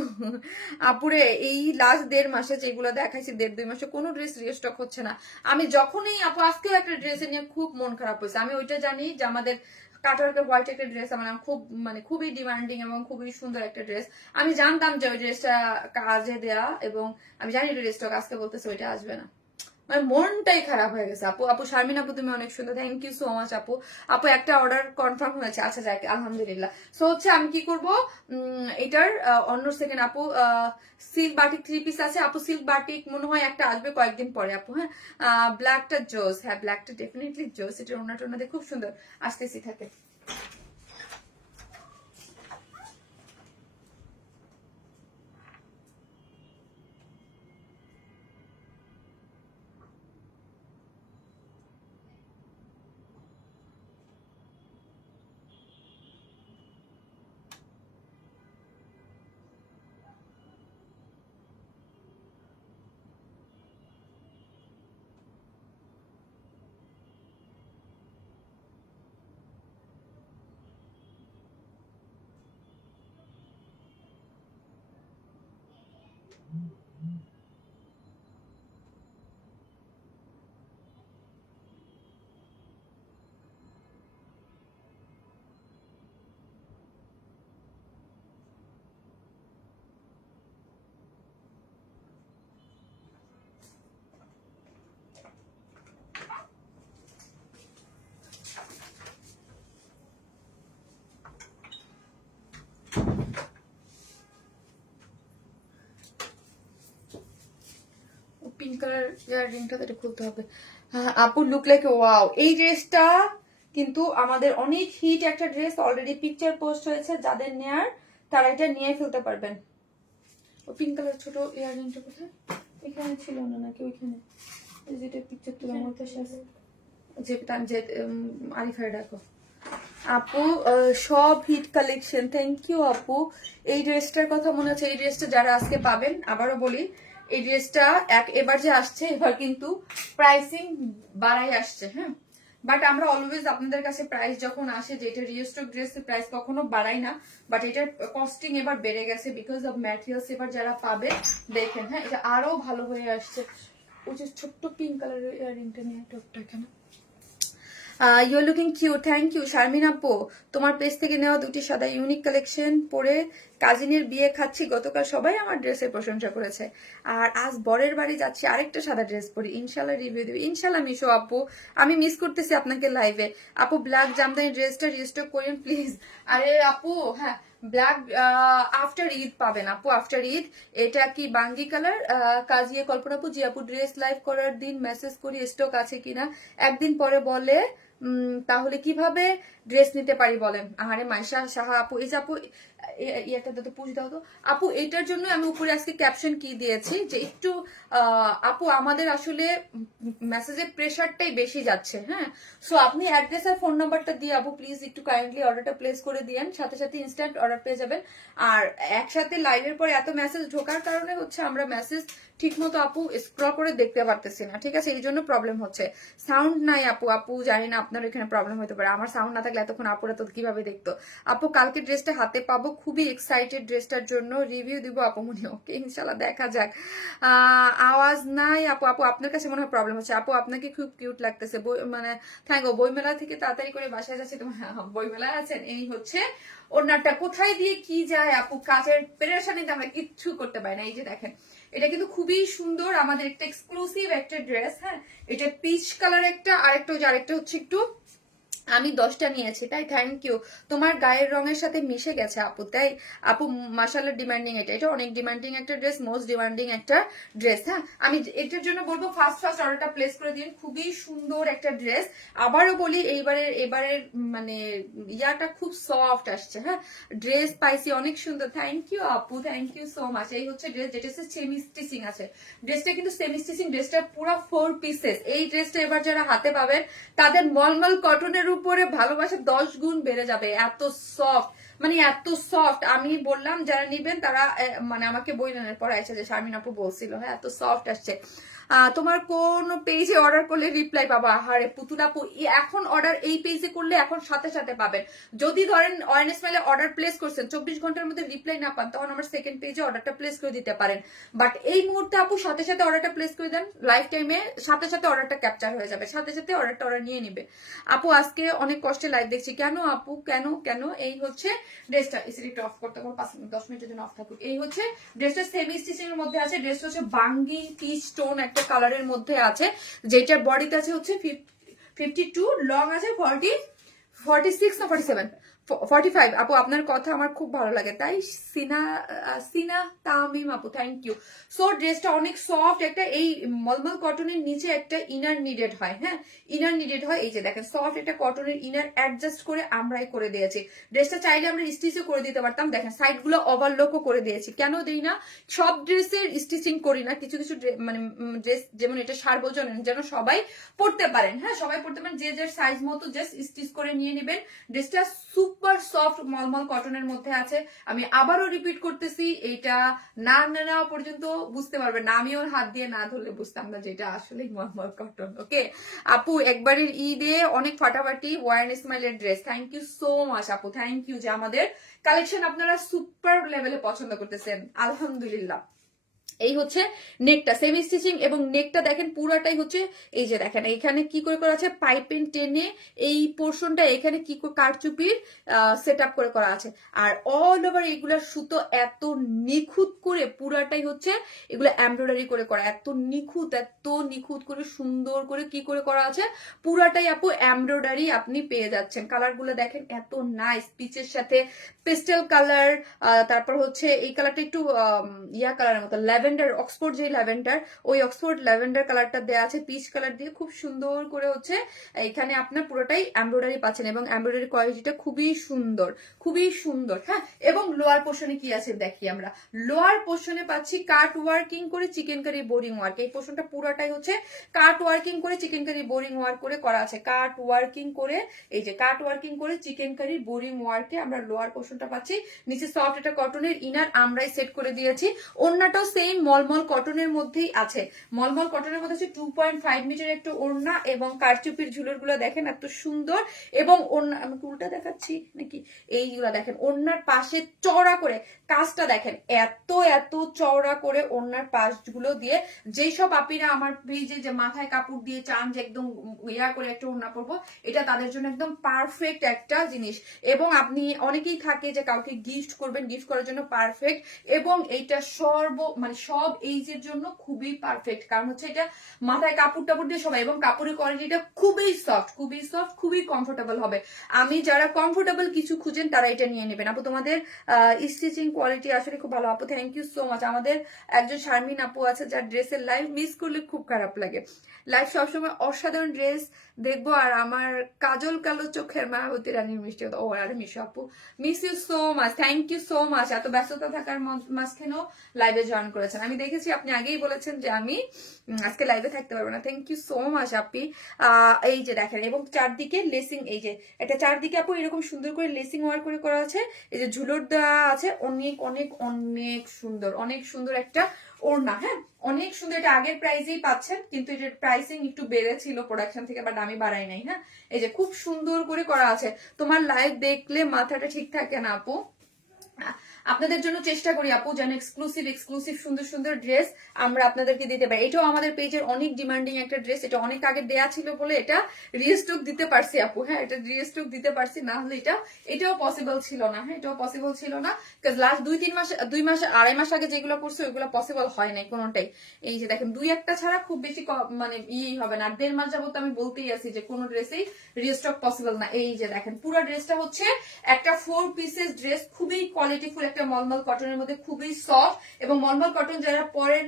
আপুরে এই লাস্ট 1.5 মাসে যেগুলো দেখাইছি, 1.5-2 মাসে কোনো ড্রেস রিস্টক হচ্ছে না। আমি যখনই আপু, আজকেও একটা ড্রেসে নিয়ে খুব মন খারাপ হয়েছে। আমি ওইটা জানি যে আমাদের কাটওয়ার্কের হোয়াইট একটা ড্রেস আমার খুব মানে খুবই ডিমান্ডিং এবং খুবই সুন্দর একটা ড্রেস। আমি জানতাম যে ওই ড্রেসটা কাজে দেয়া, এবং আমি জানি ড্রেসটা আজকে বলতেছে ওইটা আসবে না, মানে মনটাই খারাপ হয়ে গেছে আপু। আপু শারমিন আপু তুমি অনেক সুন্দর, থ্যাংক ইউ সো মাচ আপু। আপু একটা অর্ডার কনফার্ম হয়েছে, আচ্ছা যাক আলহামদুলিল্লাহ। সো হচ্ছে আমি কি করব, এটার অন্য সেকেন্ড আপু সিল্ক বাটিক 3 পিস আছে আপু। সিল্ক বাটিক মনে হয় একটা আসবে কয়েকদিন পরে আপু। হ্যাঁ ব্ল্যাকটা জোস, হ্যাঁ ব্ল্যাকটা ডেফিনেটলি জোস। এটা ওনাটা ওনাদের খুব সুন্দর, আসতেছি থাকে। পিঙ্ক কালার ইয়াররিংটা তো খুলতে হবে। আপু লুক লাইক ওয়াও। এই ড্রেসটা কিন্তু আমাদের অনেক হিট একটা ড্রেস, অলরেডি পিকচার পোস্ট হয়েছে, যাদের নেয়ার তারা এটা নিয়ে ফেলতে পারবেন। ও পিঙ্ক কালার ছোট ইয়াররিংটা কোথায়? এখানে ছিল না নাকি ওইখানে? এই যেটা পিকচার তুলে আমার কাছে আছে, যে আরিফার ডাকো আপু। সব হিট কালেকশন, থ্যাংক ইউ আপু। এই ড্রেসটার কথা মনে হচ্ছে, এই ড্রেসটা যারা আজকে পাবেন, আবারও বলি এই ড্রেসটা এবার যে আসছে, এবার কিন্তু প্রাইসিং বাড়াই আসছে। হ্যাঁ বাট আমরা অলওয়েজ আপনাদের কাছে প্রাইস যখন আসে, যে এটা রিস্টক ড্রেসের প্রাইস কখনো বাড়াই না, বাট এটার কস্টিং এবার বেড়ে গেছে বিকজ অফ ম্যাটেরিয়ালস। এবার যারা পাবে দেখেন, হ্যাঁ এটা আরো ভালো হয়ে আসছে। ওই যে ছোট্ট পিঙ্ক কালারের ইয়াররিংটা নিয়ে টপটা এখানে। You are looking cute, thank you Sharmin আপু। তোমার পেজ থেকে নেওয়া 2টি সাদা ইউনিক কালেকশন পরে কাজিনের বিয়ে খাচ্ছি, গতকাল সবাই আমার ড্রেসের প্রশংসা করেছে, আর আজ বরের বাড়ি যাচ্ছি আরেকটা সাদা ড্রেস পরি, ইনশাল্লাহ রিভিউ দেবে ইনশাল্লাহ। মিশো আপু আমি মিস করতেছি আপনাকে লাইভে। আপু ব্ল্যাক জামদানি ড্রেসটা রিস্টক করেন প্লিজ। আরে আপু হ্যাঁ ব্ল্যাক আফটার ঈদ পাবেন আপু, আফটার ঈদ। এটা কি বাঙ্গি কালার? কাজিয়ে কল্পনা আপু, জি আপু ড্রেস লাইভ করার দিন মেসেজ করি স্টক আছে কিনা, একদিন পরে বলে তাহলে কিভাবে ড্রেস নিতে পারি বলেন। আহারে মাইশা সাহা আপু, এই যে আপু ইয়েটা তো পুষ দাও তো আপু। এটার জন্য আমি উপরে আজকে ক্যাপশন কি দিয়েছি যে একটু আপু আমাদের আসলে মেসেজের প্রেশারটাই বেশি যাচ্ছে। হ্যাঁ সো আপনি অ্যাড্রেস আর ফোন নাম্বারটা দিয়ে আপু প্লিজ একটু কাইন্ডলি অর্ডারটা প্লেস করে দিয়েন, সাথে সাথে ইনস্ট্যান্ট অর্ডার পেয়ে যাবেন। আর একসাথে লাইভের পরে এত মেসেজ ঢোকার কারণে হচ্ছে আমরা মেসেজ ঠিক মতো আপু স্ক্রল করে দেখতে পারতেছি না, ঠিক আছে, এই জন্য প্রবলেম হচ্ছে। সাউন্ড নাই আপু, আপু জানি না আপনার এখানে প্রবলেম হতে পারে। আমার সাউন্ড না থাকলে এতক্ষণ আপুরা তো কিভাবে দেখতো। আপু কালকে ড্রেসটা হাতে পাবো, খুবই এক্সাইটেড ড্রেসটার জন্য, রিভিউ দিব আপু মনে। ওকে ইনশাল্লাহ, দেখা যাক। আওয়াজ নাই আপু। আপু আপনার কাছে মনে হয় প্রবলেম হচ্ছে। আপু আপনাকে খুব কিউট লাগতেছে, মানে থ্যাংক ইউ। বইমেলা থেকে তাড়াতাড়ি করে বাসায় যাচ্ছি তোমার। বইমেলায় আছেন। এই হচ্ছে ওনারটা, কোথায় দিয়ে কি যায় আপু, কাজের পেরেশানিতে আমরা কিচ্ছু করতে পারি না। এই যে দেখেন, এটা কিন্তু খুবই সুন্দর, আমাদের একটা এক্সক্লুসিভ একটা ড্রেস। হ্যাঁ, এটা পিচ কালার একটা, আরেকটা হচ্ছে একটু, আমি 10টা নিয়েছি তাই। Thank you. তোমার গায়ের রঙের সাথে মিশে গেছে আপু, তাই আপু মাশাআল্লাহ ডিমান্ডিং। এটা অনেক ডিমান্ডিং একটা ড্রেস, মোস্ট ডিমান্ডিং একটা ড্রেস। হ্যাঁ, আমি এটার জন্য বলবো ফার্স্ট অর্ডারটা প্লেস করে দিন। খুবই সুন্দর একটা ড্রেস। আবারও বলি, এবারের মানে ইয়াটা খুব সফট আসছে। হ্যাঁ, ড্রেস পাইছি অনেক সুন্দর। থ্যাংক ইউ আপু, থ্যাংক ইউ সো মাচ। এই হচ্ছে ড্রেস, যেটা সেমি স্টিচিং আছে। ড্রেসটা কিন্তু সেমি স্টিচিং, ড্রেসটা পুরো 4 পিসেস। এই ড্রেসটা এবার যারা হাতে পাবেন তাদের মলমল কটনের উপরে ভালোবাসা 10 গুণ বেড়ে যাবে। এত সফট, মানে এত সফট। আমি বললাম যারা নিবেন তারা মানে আমাকে বই নেওয়ার পর আছে যে শারমিন আপু বলছিল, হ্যাঁ এত সফট আসছে। তোমার কোন পেজে অর্ডার করলে রিপ্লাই পাবো? আহারে পুতুল আপু, এখন অর্ডার এই পেজে করলে এখন সাথে সাথে পাবেন। যদি ধরেন ওয়ারনেস মেলে অর্ডার প্লেস করছেন, 24 ঘন্টার মধ্যে রিপ্লাই না পান, তখন আমার সেকেন্ড পেজে অর্ডারটা প্লেস করে দিতে পারেন। বাট এই মুহূর্তে আপু সাথে সাথে অর্ডারটা প্লেস করে দেন, লাইফ টাইমে সাথে সাথে অর্ডারটা ক্যাপচার হয়ে যাবে, সাথে সাথে অর্ডারটা ওরা নিয়ে নিবে। আপু আজকে অনেক কষ্টে লাইভ দেখছি। কেন আপু, কেন কেন? এই হচ্ছে ড্রেসটা, এসিটা অফ করতে পারবো 5-10 মিনিটের জন্য অফ থাকুক। এই হচ্ছে ড্রেসটা সেমি স্টিচিং এর মধ্যে আছে। ড্রেসটা হচ্ছে বাঙ্গি পিচ টোন একটা কালারের মধ্যে আছে, যেটার বডিতে আছে হচ্ছে 52, লং আছে 46 না 45। আপু আপনার কথা আমার খুব ভালো লাগে, তাই সিনা তামিম আপু, থ্যাংক ইউ। সো ড্রেসটা অনেক সফট একটা, এই মলমল কটনের নিচে একটা ইনার নিডেড হয়। হ্যাঁ, ইনার নিডেড হয়। এই যে দেখেন সফট একটা কটনের ইনার অ্যাডজাস্ট করে আমরাই করে দিয়েছি। ড্রেসটা চাইলে আমরা স্টিচও করে দিতে পারতাম। দেখেন সাইড গুলো ওভারলোকও করে দিয়েছি। কেন দেই না? সব ড্রেসের স্টিচিং করি না, কিছু কিছু মানে ড্রেস, যেমন এটা সার্বজনীন, যেন সবাই পড়তে পারেন। হ্যাঁ, সবাই পড়তে পারেন, যে যার সাইজ মতো জাস্ট স্টিচ করে নিয়ে নেবেন। ড্রেসটা সুপার সফট মলমল কটনের মধ্যে আছে। আমি আবারও রিপিট করতেছি, এইটা না নেওয়া পর্যন্ত বুঝতে পারবেন না, আমি ওর হাত দিয়ে না ধরলে বুঝতাম না যেটা আসলে মলমল কটন। ওকে আপু, একবারের ঈদে অনেক ফাটাফাটি ওয়ার্ন স্মাইলের dress. Thank you so much আপু, থ্যাংক ইউ যে আমাদের কালেকশন আপনারা সুপার লেভেলে পছন্দ করতেছেন, আলহামদুলিল্লাহ। এই হচ্ছে নেকটা সেমি স্টিচিং, এবং নেকটা দেখেন পুরাটাই হচ্ছে, এই যে দেখেন এখানে কি করে করা আছে, পাইপেন টেনে এই পোর্শনটা এখানে কি কারচুপির সেট আপ করে করা আছে। আর অল ওভার এগুলার সুতো এত নিখুঁত করে, পুরাটাই হচ্ছে এগুলো এমব্রয়ডারি করে করা, এত নিখুঁত করে সুন্দর করে কি করে করা আছে, পুরাটাই আপু এমব্রয়ডারি আপনি পেয়ে যাচ্ছেন। কালার গুলো দেখেন এত নাইস, পিচের সাথে পেস্টেল কালার, তারপর হচ্ছে এই কালারটা একটু ইয়া কালারের মতো, ল্যাভেন্ডার, অক্সফোর্ড যে ল্যাভেন্ডার, ওই অক্সফোর্ড ল্যাভেন্ডার কালারটা দেওয়া আছে পিচ কালার দিয়ে, খুব সুন্দর করে হচ্ছে এখানে আপনার পুরোটাই এমব্রয়ডারি পাচ্ছেন, এবং এমব্রয়ডারি কোয়ালিটিটা খুবই সুন্দর, খুবই সুন্দর। হ্যাঁ, এবং লোয়ার পোর্শনে কি আছে দেখি আমরা, লোয়ার পোর্শনে পাচ্ছি কাট ওয়ার্কিং করে চিকেন কারি বোরিং ওয়ার্ক। এই পোর্শনটা পুরোটাই হচ্ছে কাট ওয়ার্কিং করে চিকেন কারি বোরিং ওয়ার্ক করে করা আছে, কাট ওয়ার্কিং করে, এই যে কাট ওয়ার্কিং করে চিকেন কারি বোরিং ওয়ার্কে আমরা লোয়ার পোর্শনটা পাচ্ছি। নিচে সফট একটা কটনের ইনার আমরাই সেট করে দিয়েছি। ওড়নাটাও সেম মলমল কটনের মধ্যেই আছে, মলমল কটনের মধ্যে আছে 2.5 মিটার একটা ওড়না, এবং কারচুপির ঝুলর গুলো দেখেন এত সুন্দর। এবং ওড়না, আমি উল্টা দেখাচ্ছি নাকি, এইগুলা দেখেন ওড়নার পাশে চওড়া করে কাজটা দেখেন, এত চওড়া করে ওড়নার পাশগুলো দিয়ে, যেই সব আপিরা আমার পেজে যে মাথায় কাপড় দিয়ে চান যে একদম ইয়া করে একটা ওড়না পরবো, এটা তাদের জন্য একদম পারফেক্ট একটা জিনিস। এবং আপনি অনেকেই থাকে যে কাউকে গিফট করবেন, গিফট করার জন্য পারফেক্ট, এবং এইটা মানে সব এইজের জন্য খুবই পারফেক্ট, কারণ হচ্ছে এটা মাথায় কাপড় টাপড় দিয়ে সবাই, এবং কাপড়ের কোয়ালিটিটা খুবই সফট, খুবই কমফোর্টেবল হবে। আমি যারা কমফোর্টেবল কিছু খুঁজেন তারা এটা নিয়ে নেবেন। আপু তোমাদের স্টিচিং কোয়ালিটি আসলে খুব ভালো আপু, থ্যাংক ইউ সো মাচ। আমাদের একজন শারমিন আপু আছে যার ড্রেসের লাইভ মিস করলে খুব খারাপ লাগে, লাইভ সবসময় অসাধারণ ড্রেস দেখবো। আর আমার কাজল কালো চোখের মায়াবতী রানীর মিষ্টি, ও আর মিশু আপু, miss you so much, thank you so much. এত ব্যস্ততা থাকার মাঝখানেও লাইভে জয়েন করেছেন। আমি দেখেছি আপনি আগেই বলেছেন যে আমি আজকে লাইভে থাকতে পারবো না, থ্যাংক ইউ সো মাচ আপি। এই যে দেখেন, এবং চারদিকে লেসিং, এই যে এটা চারদিকে আপু এরকম সুন্দর করে লেসিং ওয়ার্ক করে করা আছে, এই যে ঝুলোর দেওয়া আছে, অনেক সুন্দর, অনেক সুন্দর একটা ওড়না, হ্যাঁ অনেক সুন্দর। এটা আগের প্রাইসেই পাচ্ছেন, কিন্তু এটার প্রাইসিং একটু বেড়েছিল প্রোডাকশন থেকে, বাট আমি বাড়াই নাই। হ্যাঁ এই যে খুব সুন্দর করে করা আছে। তোমার লাইভ দেখলে মাথাটা ঠিক থাকে না আপু, আপনাদের জন্য চেষ্টা করি আপু যেন এক্সক্লুসিভ সুন্দর সুন্দর ড্রেস আমরা আপনাদেরকে দিতে পারি। এটাও আমাদের পেজের অনেক ডিমান্ডিং একটা ড্রেস, এটা অনেক আগে দেয়া ছিল বলে এটা রিস্টক দিতে পারছি আপু। হ্যাঁ এটা রিস্টক দিতে পারছি, না হলে এটাও পসিবল ছিল না। হ্যাঁ এটাও পসিবল ছিল না, কারণ লাস্ট 2 মাস 2.5 মাস আগে যেগুলো করছে ওইগুলো পসিবল হয় নাই কোনোটাই। এই যে দেখেন 2-1টা ছাড়া খুব বেশি মানে ইয়েই হবে না। 1.5 মাস যাবত আমি বলতেই আছি যে কোনো ড্রেসেই রিস্টক পসিবল না। এই যে দেখেন পুরো ড্রেসটা হচ্ছে একটা 4 পিসেস ড্রেস, খুবই কোয়ালিটিফুল একটা মলমল কটনের মধ্যে, খুবই সফট। এবং মলমল কটন যারা পরেন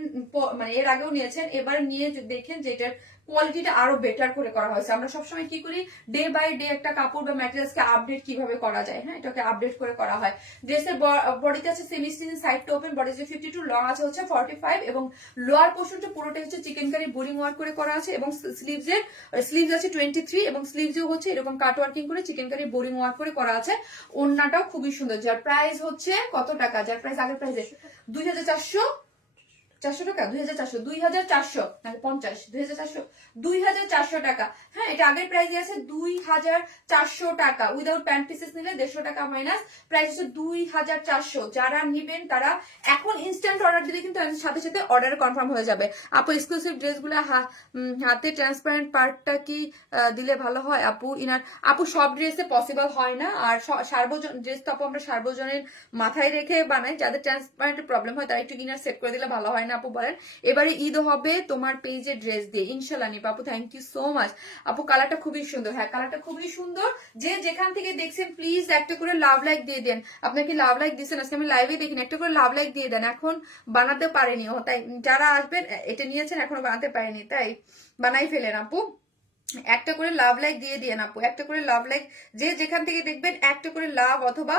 মানে এর আগেও নিয়েছেন, এবার নিয়ে দেখেন যে এটার কোয়ালিটিটা আরো বেটার করে করা হয়েছে। আমরা সবসময় কি করি, ডে বাই ডে একটা কাপড় বা ম্যাটেরিয়ালসকে আপডেট কিভাবে করা যায়, হ্যাঁ এটাকে আপডেট করে করা হয়। ড্রেসের বডিতে আছে semi stitch, side to open, body আছে 52, লং আছে হচ্ছে 45, এবং লোয়ার পোর্শনটা পুরোটা হচ্ছে চিকেন কারি বোরিং ওয়ার্ক করে করা আছে। এবং স্লিভস আছে 23, এবং স্লিভসেও হচ্ছে এরকম কাট ওয়ার্কিং করে চিকেন কারি বোরিং ওয়ার্ক করে করা আছে। ওড়নাটাও খুবই সুন্দর, যার প্রাইস হচ্ছে কত টাকা, যার প্রাইস আগের প্রাইসে 2400 টাকা, 2400 নাকি 50, 2400 টাকা। হ্যাঁ এটা আগের প্রাইসে আছে 2400 টাকা, উইদাউট প্যান্ট পিসেস নিলে 150 টাকা মাইনাস, প্রাইস হচ্ছে 2400। যারা নিবেন তারা এখন ইনস্ট্যান্ট অর্ডার দিলে কিন্তু সাথে সাথে অর্ডার কনফার্ম হয়ে যাবে। আপু এক্সক্লুসিভ ড্রেসগুলো হাতে ট্রান্সপারেন্ট পার্টটা কি দিলে ভালো হয় আপু? আপু সব ড্রেসে পসিবল হয় না, আর সার্বজন ড্রেস তো আপু আমরা সার্বজনীন মাথায় রেখে বানাই, যাদের ট্রান্সপারেন্ট প্রবলেম হয় তারা একটু ইনার সেট করে দিলে ভালো হয় না আপু বলেন। এবারে ঈদ হবে তোমার পেজে ড্রেস দিয়ে, ইনশাল্লাহ নিব আপু। থ্যাংক ইউ সো মাচ আপু, কালারটা খুবই সুন্দর। হ্যাঁ কালারটা খুবই সুন্দর। যে যেখান থেকে দেখছেন প্লিজ একটা করে লাভ লাইক দিয়ে দেন। আপনাকে লাভ লাইক দিচ্ছেন আজকে আমি লাইভে দেখিনি, একটা করে লাভ লাইক দিয়ে দেন। এখন বানাতে পারেনি ও, তাই যারা আসবেন এটা নিয়েছেন এখনো বানাতে পারেনি, তাই বানাই ফেলেন আপু। একটা করে লাভ লাইক দিয়ে দিয়ে আপু, একটা করে লাভ লাইক, যে যেখান থেকে দেখবেন একটা করে লাভ অথবা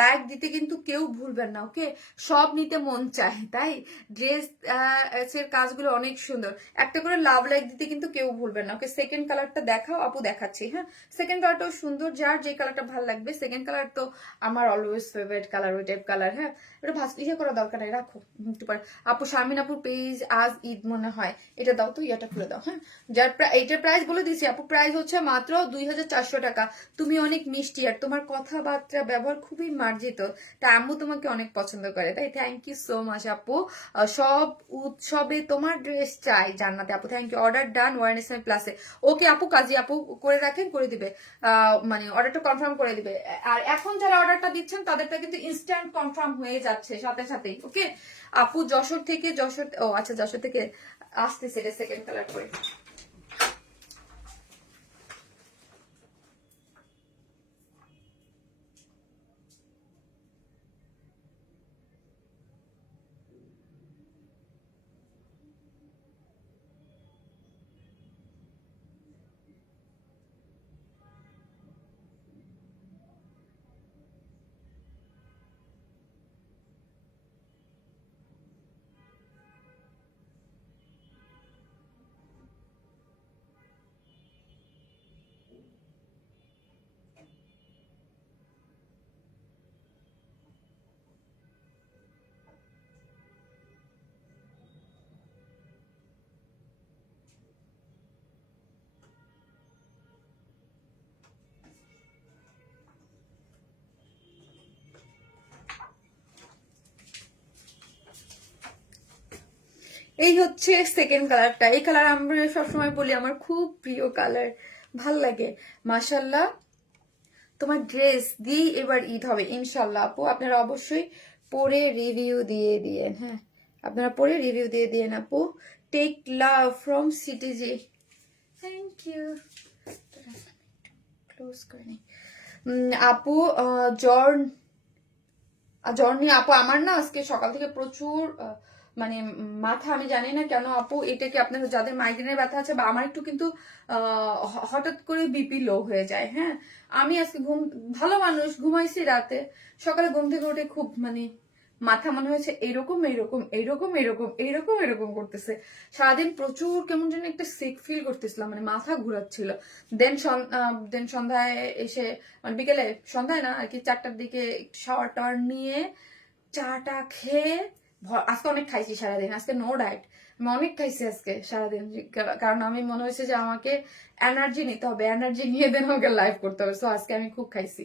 লাইক দিতে কিন্তু কেউ ভুলবেন না। ওকে সব নিতে মন চায়, তাই ড্রেস এর কাজগুলো অনেক সুন্দর, একটা করে লাভ লাইক দিতে কিন্তু কেউ ভুলবেন না। ওকে সেকেন্ড কালারটা দেখাও আপু, দেখাচ্ছি। হ্যাঁ সেকেন্ড কালারটাও সুন্দর, যার যে কালারটা ভালো লাগবে। সেকেন্ড কালার তো আমার অলওয়েজ ফেভারিট কালার, ওই টাইপ কালার। হ্যাঁ এটা ইয়ে করা দরকার নাই, রাখো একটু পরে। আপু শারমিন আপু পেজ আজ ঈদ মনে হয়, এটা দাও তো, ইয়াটা খুলে দাও। হ্যাঁ যার এইটার প্রাইস বলে দিচ্ছি আপু, প্রাইস হচ্ছে মাত্র 2400 টাকা। তুমি অনেক মিষ্টি আর তোমার কথাবার্তা ব্যবহার খুবই মার্জিত, তাই আম্মু তোমাকে অনেক পছন্দ করে, তাই থ্যাংক ইউ সো মাচ আপু। সব উৎসবে তোমার ড্রেস চাই জান্নাতে আপু, থ্যাংক ইউ। অর্ডার ডান ওয়ারনেস প্লাসে। ওকে আপু কাজী আপু করে রাখেন, করে দিবে, মানে অর্ডারটা কনফার্ম করে দিবে। আর এখন যারা অর্ডারটা দিচ্ছেন তাদেরটা কিন্তু ইনস্ট্যান্ট কনফার্ম হয়ে যাচ্ছে সাথে সাথেই। ওকে আপু যশোর থেকে, ও আচ্ছা যশোর থেকে আসতেছে, সেকেন্ড কালার করে। এই হচ্ছে সেকেন্ড কালারটা। এই কালার আমরা সবসময় বলি আমার খুব প্রিয় কালার, ভাল লাগে। মাশাল্লাহ তোমার ড্রেস দিয়ে এবার ঈদ হবে ইনশাল্লাহ আপু, আপনারা অবশ্যই পরে রিভিউ দিয়ে দিয়েন। হ্যাঁ আপনারা পরে রিভিউ দিয়ে দিয়েন আপু। Take love from CTG, thank you. Close করে আপু জর্নি আপু, আমার না আজকে সকাল থেকে প্রচুর মানে মাথা, আমি জানি না কেন আপু, এটা কি আপনাদের যাদের মাইগ্রেনের ব্যথা আছে বা আমার একটু কিন্তু হঠাৎ করে বিপি লো হয়ে যায়। হ্যাঁ আমি আজকে ভালো মানুষ, ঘুমাইছি রাতে, সকালে ঘুম থেকে উঠে খুব মানে মাথা মনে হয়েছে এরকম এরকম এরকম এরকম এরকম এরকম করতেছে। সারাদিন প্রচুর কেমন যেন একটা সিক ফিল করতেছিলাম, মানে মাথা ঘুরাচ্ছিল। দেন সন্ধ্যায় এসে, মানে বিকেলে, সন্ধ্যায় না আর কি 4টার দিকে শাওয়ার টাওয়ার নিয়ে চাটা খেয়ে আজকে অনেক খাইছি সারাদিন, আজকে নো ডায়েট, আমি অনেক খাইছি আজকে সারাদিন, কারণ আমি মনে হয়েছে যে আমাকে এনার্জি নিতে হবে, এনার্জি নিয়ে দেন আমাকে লাইভ করতে হবে। সো আজকে আমি খুব খাইছি।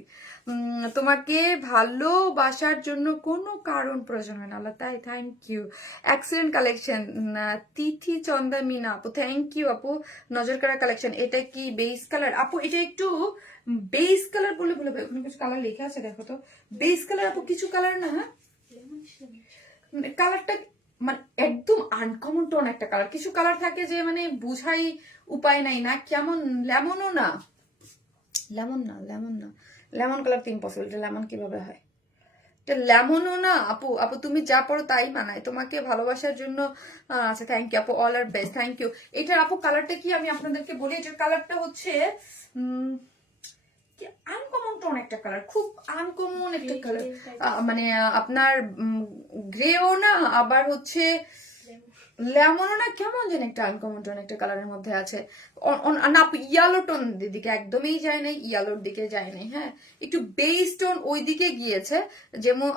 তোমাকে ভালোবাসার জন্য কোনো কারণ প্রয়োজন হয় না আল্লাহ, তাই থ্যাংক ইউ। এক্সিলেন্ট কালেকশন তিথি চন্দা মিনা আপু, থ্যাংক ইউ আপু। নজর কাড়া কালেকশন, এটা কি বেস কালার আপু? এটা একটু বেস কালার বলে বলে ওখানে কিছু কালার লেখা আছে, দেখো তো। বেস কালার আপু, কিছু কালার না, কালারটা মানে একদম আনকমন টোন একটা কালার। কিছু কালার থাকে যে মানে বুঝাই উপায় নাই, না কেমন, লেমনও না, লেমন না, লেমন না, লেমন কালার তো ইম্পসিবল, এটা লেমন কিভাবে হয়? এটা লেমনও না আপু। আপু তুমি যা পড়ো তাই মানায় তোমাকে, ভালোবাসার জন্য। আচ্ছা থ্যাংক ইউ আপু, all our best, thank you. এটার আপু কালারটা কি আমি আপনাদেরকে বলি, এটার কালারটা হচ্ছে আনকমন টোন একটা কালার, খুব আনকমন একটা কালার, মানে আপনার গ্রেও না, আবার হচ্ছে লেমনও না, কেমন যেন একটা আনকমন টোন একটা কালারের মধ্যে আছে। না ইয়ালো টোন দিকে একদমই যায় নাই, ইয়ালোর দিকে যায় নাই, হ্যাঁ একটু বেস টোন ওই দিকে গিয়েছে, যেমন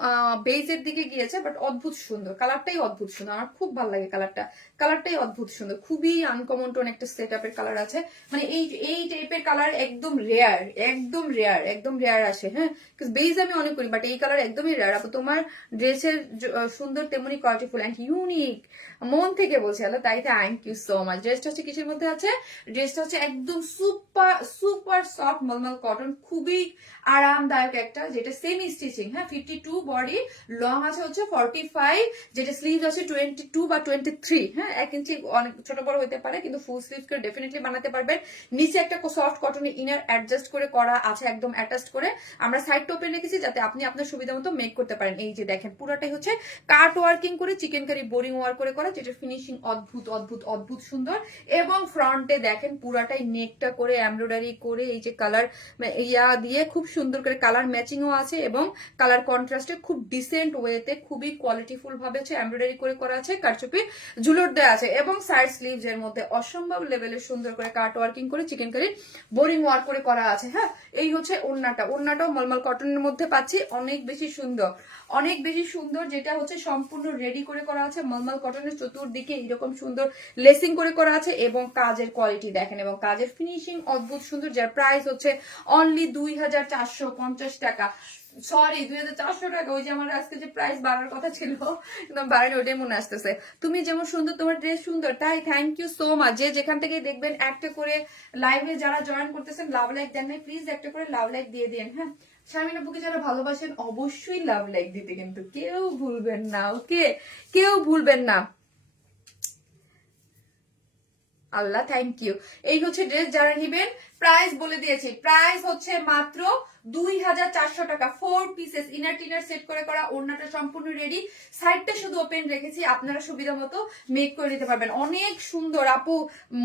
বেজের দিকে গিয়েছে, বাট অদ্ভুত সুন্দর কালারটাই, অদ্ভুত সুন্দর, আমার খুব ভালো লাগে কালারটা, কালারটাই অদ্ভুত সুন্দর, খুবই আনকমন টোন একটা সেট আপের কালার আছে। মানে এই টাইপের কালার একদম রেয়ার, একদম রেয়ার, একদম রেয়ার আসে, হ্যাঁ বেজ আমি অনেক করি, বাট এই কালার একদমই রেয়ার আপু। তোমার ড্রেসের সুন্দর তেমনি কোয়ালিটিফুল অ্যান্ড ইউনিক, মন থেকে বলছি আলো, তাই থ্যাংক ইউ সো মাচ। ড্রেসটা হচ্ছে কিসের মধ্যে আছে? ড্রেসটা হচ্ছে একদম সুপার সুপার সফট মলমল কটন, খুবই আরামদায়ক একটা, যেটা সেমি স্টিচিং, হ্যাঁ 52 বডি, লং আছে হচ্ছে 45, যেটা স্লিভ আছে 22 বা 23, হ্যাঁ 1 ইঞ্চি অনেক ছোট বড় হতে পারে, কিন্তু ফুল স্লিভ করে ডেফিনেটলি বানাতে পারবেন। নিচে একটা সফট কটনের ইনার অ্যাডজাস্ট করে করা আছে, একদম অ্যাটাচড করে আমরা সাইড ওপেন রেখেছি, যাতে আপনি আপনার সুবিধা মতো মেক করতে পারেন। এই যে দেখেন পুরোটাই হচ্ছে কাট ওয়ার্কিং করে, চিকেন কারি বোরিং ওয়ার্ক করে করা, যেটা ফিনিশিং অদ্ভুত অদ্ভুত অদ্ভুত সুন্দর। এবং ফ্রন্টে দেখেন পুরাটাই নেকটা করে এমব্রয়ডারি করে, এই যে কালার ইয়া দিয়ে খুব সুন্দর করে কালার ম্যাচিংও আছে, এবং কালার কন্ট্রাস্টে খুব ডিসেন্ট ওয়েতে খুবই কোয়ালিটিফুল ভাবে হচ্ছে এমব্রয়ডারি করে করা আছে, কারচুপি ঝুলট দেওয়া আছে, এবং সাইড স্লিভস এর মধ্যে অসম্ভব লেভেলের সুন্দর করে কাট ওয়ার্কিং করে চিকেন কারি বোরিং ওয়ার্ক করে করা আছে। হ্যাঁ এই হচ্ছে ওড়নাটা, ওড়নাটাও মলমল কটনের মধ্যে পাচ্ছি, অনেক বেশি সুন্দর, অনেক বেশি সুন্দর, যেটা হচ্ছে সম্পূর্ণ রেডি করে করা আছে মলমল কটনের, চতুর্দিকে এরকম সুন্দর লেসিং করে করা আছে, এবং কাজের কোয়ালিটি দেখেন, এবং কাজের ফিনিশিং অদ্ভুত সুন্দর, যার প্রাইস হচ্ছে অনলি 2450 টাকা। সরি 2400 টাকা, ওই যে আমার আজকে যে প্রাইস বাড়ার কথা ছিল কিন্তু বাড়ানি, ওইটাই মনে আসতেছে। তুমি যেমন সুন্দর, তোমার ড্রেস সুন্দর, তাই থ্যাংক ইউ সো মাচ। যে যেখান থেকে দেখবেন একটা করে লাইভে যারা জয়েন করতেছেন লাভ লাইক দেন নাই, প্লিজ একটা করে লাভ লাইক দিয়ে দেন, হ্যাঁ শারমিন আপুকে যারা ভালোবাসেন অবশ্যই লাভ লাইক দিতে কিন্তু কেউ ভুলবেন না, ওকে কেউ ভুলবেন না। আল্লাহ থ্যাংক ইউ। এই হচ্ছে ড্রেস, যারা নিবেন প্রাইস বলে দিয়েছি, প্রাইস হচ্ছে মাত্র 2400 টাকা, 4 পিসেস ইনার টিনার সেট করে করা, ওড়নাটা সম্পূর্ণ রেডি, সাইডটা শুধু ওপেন রেখেছি, আপনারা সুবিধা মতো মেক করে নিতে পারবেন। অনেক সুন্দর আপু,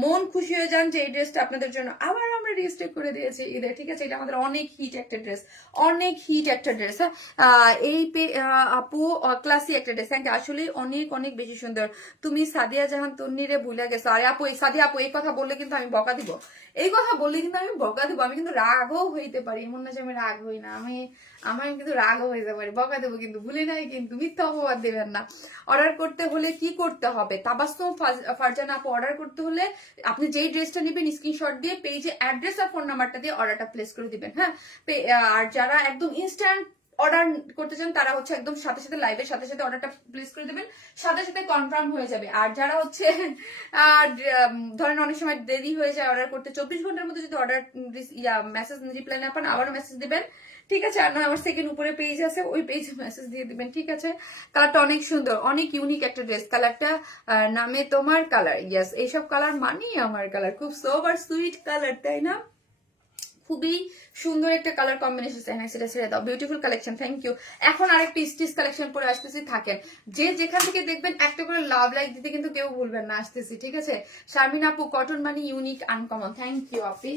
মন খুশি হয়ে যান যে এই ড্রেসটা আপনাদের জন্য আবার আমরা রিস্টেক করে দিয়েছি ঈদে, ঠিক আছে? এটা আমাদের অনেক হিট একটা ড্রেস, অনেক হিট একটা ড্রেস, হ্যাঁ এই আপু ক্লাসি একটা ড্রেস, থ্যাংক ইউ, আসলে অনেক অনেক বেশি সুন্দর। তুমি সাদিয়া জাহান তন্নিরে ভুলে গেছো, আরে আপু এই সাদিয়া আপু এই কথা বললে কিন্তু আমি বকা দিব, এই কথা বললে কিন্তু আমি বকা দিব, আমি কিন্তু রাগও হইতে পারি, এমন না যে আমি রাগ হই না, আমার কিন্তু রাগও হইতে পারি, বকা দেবো কিন্তু, ভুলে নাই কিন্তু, মিথ্যা অপবাদ দেবেন না। অর্ডার করতে হলে কি করতে হবে? তাবাসসুম ফারজানা আপু, অর্ডার করতে হলে আপনি যেই ড্রেসটা নেবেন স্ক্রিনশট দিয়ে পেজে অ্যাড্রেস আর ফোন নাম্বারটা দিয়ে অর্ডারটা প্লেস করে দিবেন, হ্যাঁ আর যারা একদম ইনস্ট্যান্ট অর্ডার করতে চান তারা হচ্ছে একদম সাথে সাথে লাইভের সাথে সাথে অর্ডারটা প্লেস করে দেবেন, সাথে সাথে কনফার্ম হয়ে যাবে। আর যারা হচ্ছে ধরেন অনেক সময় দেরি হয়ে যায় অর্ডার করতে, 24 ঘন্টার মধ্যে যদি অর্ডার মেসেজ রিপ্লাই না পান আবারও মেসেজ দিবেন, ঠিক আছে? আর নয় আমার সেকেন্ড উপরে পেজ আছে, ওই পেজে মেসেজ দিয়ে দিবেন, ঠিক আছে? কালারটা অনেক সুন্দর, অনেক ইউনিক একটা ড্রেস, কালারটা নামে তোমার কালার, ইয়েস এইসব কালার মানেই আমার কালার, খুব সোবার সুইট কালার, তাই না? খুবই সুন্দর একটা কালার কম্বিনেশন, সেটা ছেড়ে দাও, বিউটিফুল কালেকশন, থ্যাংক ইউ। এখন আরেকটা স্টিচ কালেকশন পরে আসতেছি, থাকেন যে যেখান থেকে দেখবেন একটা করে লাভ লাইক দিতে কিন্তু কেউ ভুলবেন না, আসতেছি, ঠিক আছে? শারমিন আপু, কটন মানে unique uncommon, thank you Api.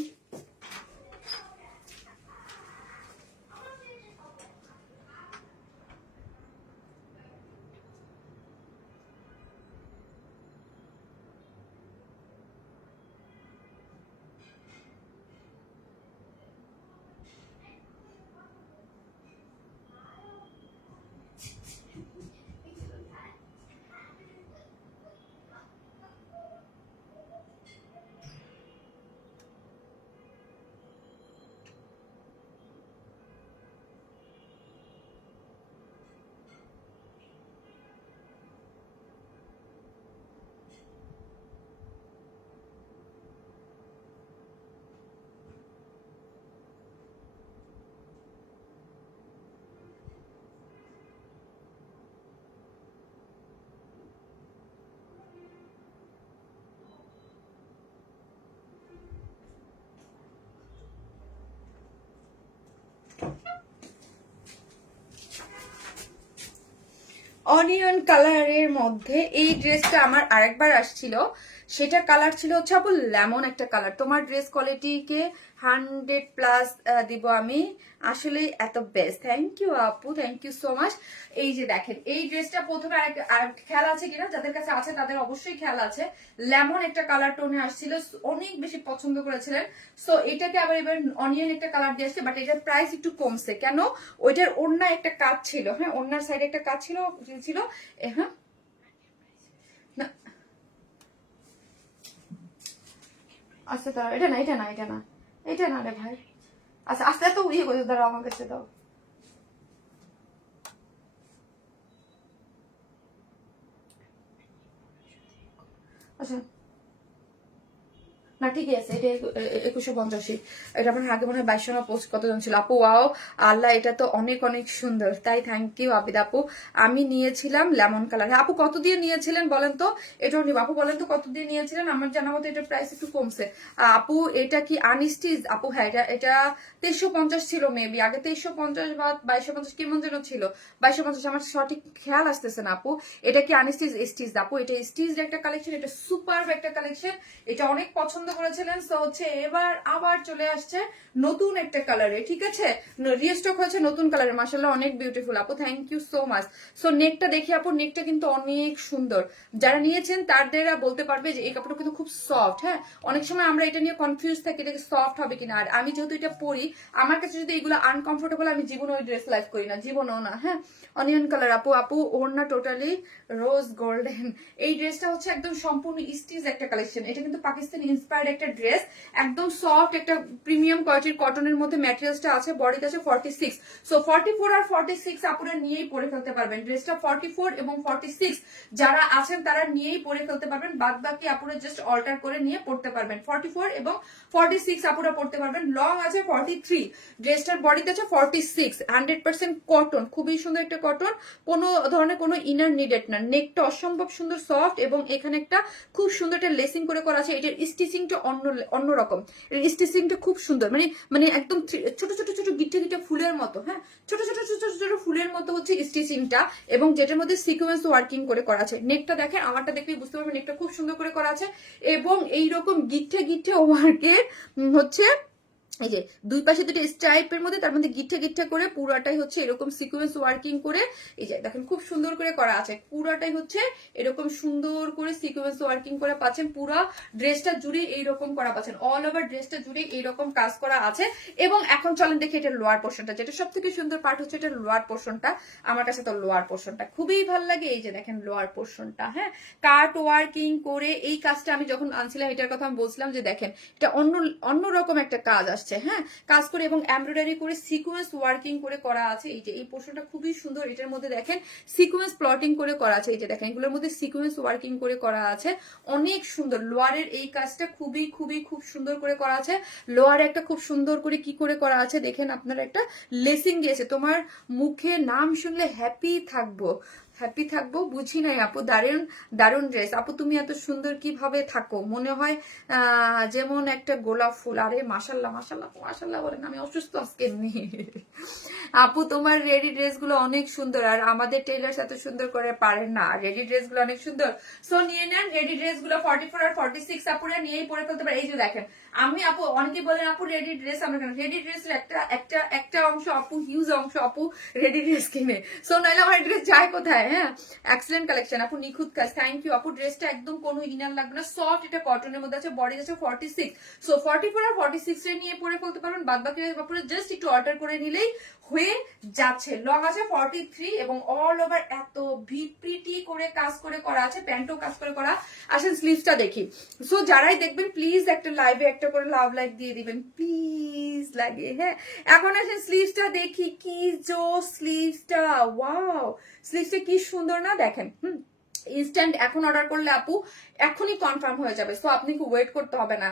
Onion কালারের মধ্যে এই ড্রেসটা আমার আরেকবার আসছিল, সেটা কালার ছিল হচ্ছে আপু লেমন একটা কালার। তোমার ড্রেস কোয়ালিটিকে 100+ দিব আমি, আসলে এত বেস্ট। থ্যাংক ইউ আপু, থ্যাংক ইউ সো মাচ। এই যে দেখেন এই ড্রেসটা প্রথমে আর খেয়াল আছে কিনা, যাদের কাছে আছে তাদের অবশ্যই খেয়াল আছে, লেমন একটা কালার টোনে আসছিল, অনেক বেশি পছন্দ করেছিলেন। সো এটাকে আবার এবার অনিয়ন একটা কালার দিয়ে আসছে, বাট এটার প্রাইস একটু কমছে। কেন? ওইটার ওড়না একটা কাজ ছিল, হ্যাঁ ওড়নার সাইডে একটা কাজ ছিল ছিল হ্যাঁ না, আচ্ছা দাঁড়া, এটা না এটা না এটা না এটা না রে ভাই। আচ্ছা আস্তে এত ইয়ে করে দাঁড়াও, আমার কাছে দাও। আচ্ছা না ঠিকই আছে, এটা 2150। এটা আমার আগে মনে হয় 2200 না পোস্ট কতজন ছিল। আপু ওয়াও, আল্লাহ এটা তো অনেক অনেক সুন্দর, তাই থ্যাংক ইউ আবিদ আপু। আমি নিয়েছিলাম লেমন কালার। আপু কত দিয়ে নিয়েছিলেন বলেন তো? এটাও নিব আপু, বলেন তো কত দিয়ে নিয়েছিলেন? আমার জানা মতো এটার প্রাইস একটু কমছে। আপু এটা কি আনস্টিচ? আপু হ্যাঁ এটা এটা 2350 ছিল মেবি, আগে 2350 বা 2250 কেমন যেন ছিল, 2250 আমার সঠিক খেয়াল আসতেছে না আপু। এটা কি আনস্টিচ? স্টিচ আপু, এটা স্টিচ একটা কালেকশন, এটা সুপার একটা কালেকশন, এটা অনেক পছন্দ করেছিলেন। সো হচ্ছে এবার আবার চলে আসছে নতুন একটা কালারে, ঠিক আছে, রিস্টক হয়েছে নতুন কালারে, মাশাআল্লাহ অনেক বিউটিফুল আপু, thank you so much. So নেকটা দেখি আপু, নেকটা কিন্তু অনেক সুন্দর, যারা নিয়েছেন তারা বলতে পারবে যে এই কাপড়টা কিন্তু খুব সফট। হ্যাঁ অনেক সময় আমরা এটা নিয়ে কনফিউজ থাকি এটা সফট হবে কিনা, আর আমি যেহেতু এটা পরি আমার কাছে যদি এগুলো আনকমফোর্টেবল, আমি জীবনে ওই ড্রেস লাইফ করি না, জীবনেও না। হ্যাঁ অনিয়ন কালার আপু, আপু ওড়না টোটালি রোজ গোল্ডেন। এই ড্রেসটা হচ্ছে একদম সম্পূর্ণ স্টিচ একটা কালেকশন, এটা কিন্তু পাকিস্তানি ইন্সপায়ার্ড একটা ড্রেস, একদম সফট একটা প্রিমিয়াম কোয়ালিটির কটনের মধ্যে ম্যাটেরিয়ালসটা আছে, বডিতে আছে 46। সো 44 আর 46 আপনারা নিয়েই পরে ফেলতে পারবেন, ড্রেসটা 44 এবং 46 যারা আছেন তারা নিয়েই পরে ফেলতে পারবেন, বাদ বাকি আপনারা জাস্ট অল্টার করে নিয়ে পড়তে পারবেন। 44 এবং 46 আপনারা পড়তে পারবেন। লং আছে 43, ড্রেসটার বডিতে আছে 46, 100% কটন, খুবই সুন্দর একটা কটন, কোনো ধরনের কোনো ইনার নিডেড না। নেকটা অসম্ভব সুন্দর সফট, এবং এখানে একটা খুব সুন্দর একটা লেসিং করে করা আছে। এটার স্টিচিংটা অন্যরকম, এর স্টিচিংটা খুব সুন্দর, মানে মানে একদম ছোট ছোট ছোট গিটে গিটে ফুলের মতো। হ্যাঁ ছোট ছোট ছোট ছোট ফুলের মতো হচ্ছে স্টিচিংটা, এবং যেটার মধ্যে সিকোয়েন্স ওয়ার্কিং করে করা আছে। নেকটা দেখেন, আমারটা দেখলেই বুঝতে পারবেন নেকটা খুব সুন্দর করে করা আছে, এবং এইরকম গিঠে গিঠে ওয়ার্কের হচ্ছে এই যে দুই পাশে দুটো স্ট্রাইপের মধ্যে, তার মধ্যে গিঠা গিঠা করে পুরাটাই হচ্ছে এরকম সিকোয়েন্স ওয়ার্কিং করে, এই যে দেখেন খুব সুন্দর করে করা আছে, পুরাটাই হচ্ছে এরকম সুন্দর করে সিকোয়েন্স ওয়ার্কিং করে পাচ্ছেন, পুরা ড্রেসটা জুড়ে এইরকম করা পাচ্ছেন, অল ওভার ড্রেসটা জুড়ে এইরকম কাজ করা আছে। এবং এখন চলেন দেখি এটা লোয়ার পোর্শনটা, যেটা সব থেকে সুন্দর পার্ট হচ্ছে এটা লোয়ার পোর্শনটা। আমার কাছে তো লোয়ার পোর্শনটা খুবই ভালো লাগে। এই যে দেখেন লোয়ার পোর্শনটা, হ্যাঁ কাট ওয়ার্কিং করে এই কাজটা আমি যখন আনছিলাম এটার কথা আমি বলছিলাম যে দেখেন এটা অন্যরকম একটা কাজ আসছে, হ্যাঁ কাজ করে এবং এমব্রয়ডারি করে সিকোয়েন্স ওয়ার্কিং করে করা আছে। এই যে এই পোর্শনটা খুবই সুন্দর, এটার মধ্যে দেখেন সিকোয়েন্স প্লটিং করে করা আছে। এই যে দেখেন এগুলোর মধ্যে সিকোয়েন্স ওয়ার্কিং করে করা আছে, অনেক সুন্দর। লোয়ারের এই কাজটা খুবই খুবই খুব সুন্দর করে করা আছে। লোয়ারে একটা খুব সুন্দর করে কি করে করা আছে দেখেন, আপনারা একটা লেসিং দিয়েছে, তোমার মুখে নাম শুনলে হ্যাপি থাকবো, হ্যাপি থাকবো। বুঝি নাই আপু, দারুণ দারুণ ড্রেস আপু, তুমি এত সুন্দর কিভাবে থাকো, মনে হয় যেমন একটা গোলাপ ফুল। আরে মাশাল্লাহ মাশাল্লাহ মাশাল্লাহ বলেন, আমি অসুস্থ আজকে এমনি। আপু তোমার রেডি ড্রেস গুলো অনেক সুন্দর, আর আমাদের টেইলার্স এত সুন্দর করে পারেন না, রেডি ড্রেস গুলো অনেক সুন্দর। সো নিয়ে নেন রেডি ড্রেস গুলো, 44 আর 46 আপুরা নিয়েই পরে ফেলতে পারে। এই যে দেখেন আমি আপু, অনেকে বলেন আপু রেডি ড্রেস, আমরা কেন রেডি ড্রেস একটা একটা একটা অংশ আপু, হিউজ অংশ আপু রেডি ড্রেস কিনে, সো নাইলে আমার ড্রেস যায় কোথায়। হ্যাঁ এক্সেলেন্ট কালেকশন আপু, নিখুঁত কাজ, থ্যাংক ইউ আপু। ড্রেসটা একদম কোনো ইনার লাগবে না, সফট, এটা কটনের মধ্যে আছে, বডি আছে 46। সো 44 আর 46 এ নিয়ে পরে ফেলতে পারবেন, বাদ বাকি আপুরা জাস্ট একটু অর্ডার করে নিলেই হয়ে যাচ্ছে। লং আছে 43 এবং অল ওভার এত ভিপ্রিটি করে কাজ করে করা আছে, প্যান্টও কাজ করে করা। আসেন স্লিভসটা দেখি। সো যারাই দেখবেন প্লিজ একটা লাইভে একটা করে লাভ লাইক দিয়ে দিবেন প্লিজ, লাগে। হ্যাঁ এখন আসেন স্লিভসটা দেখি, কি জো স্লিভসটা, ওয়াও স্লিভসটা কি সুন্দর না, দেখেন ইনস্ট্যান্ট এখন অর্ডার করলে আপু এখনই কনফার্ম হয়ে যাবে, সো আপনি কি ওয়েট করতে হবে না,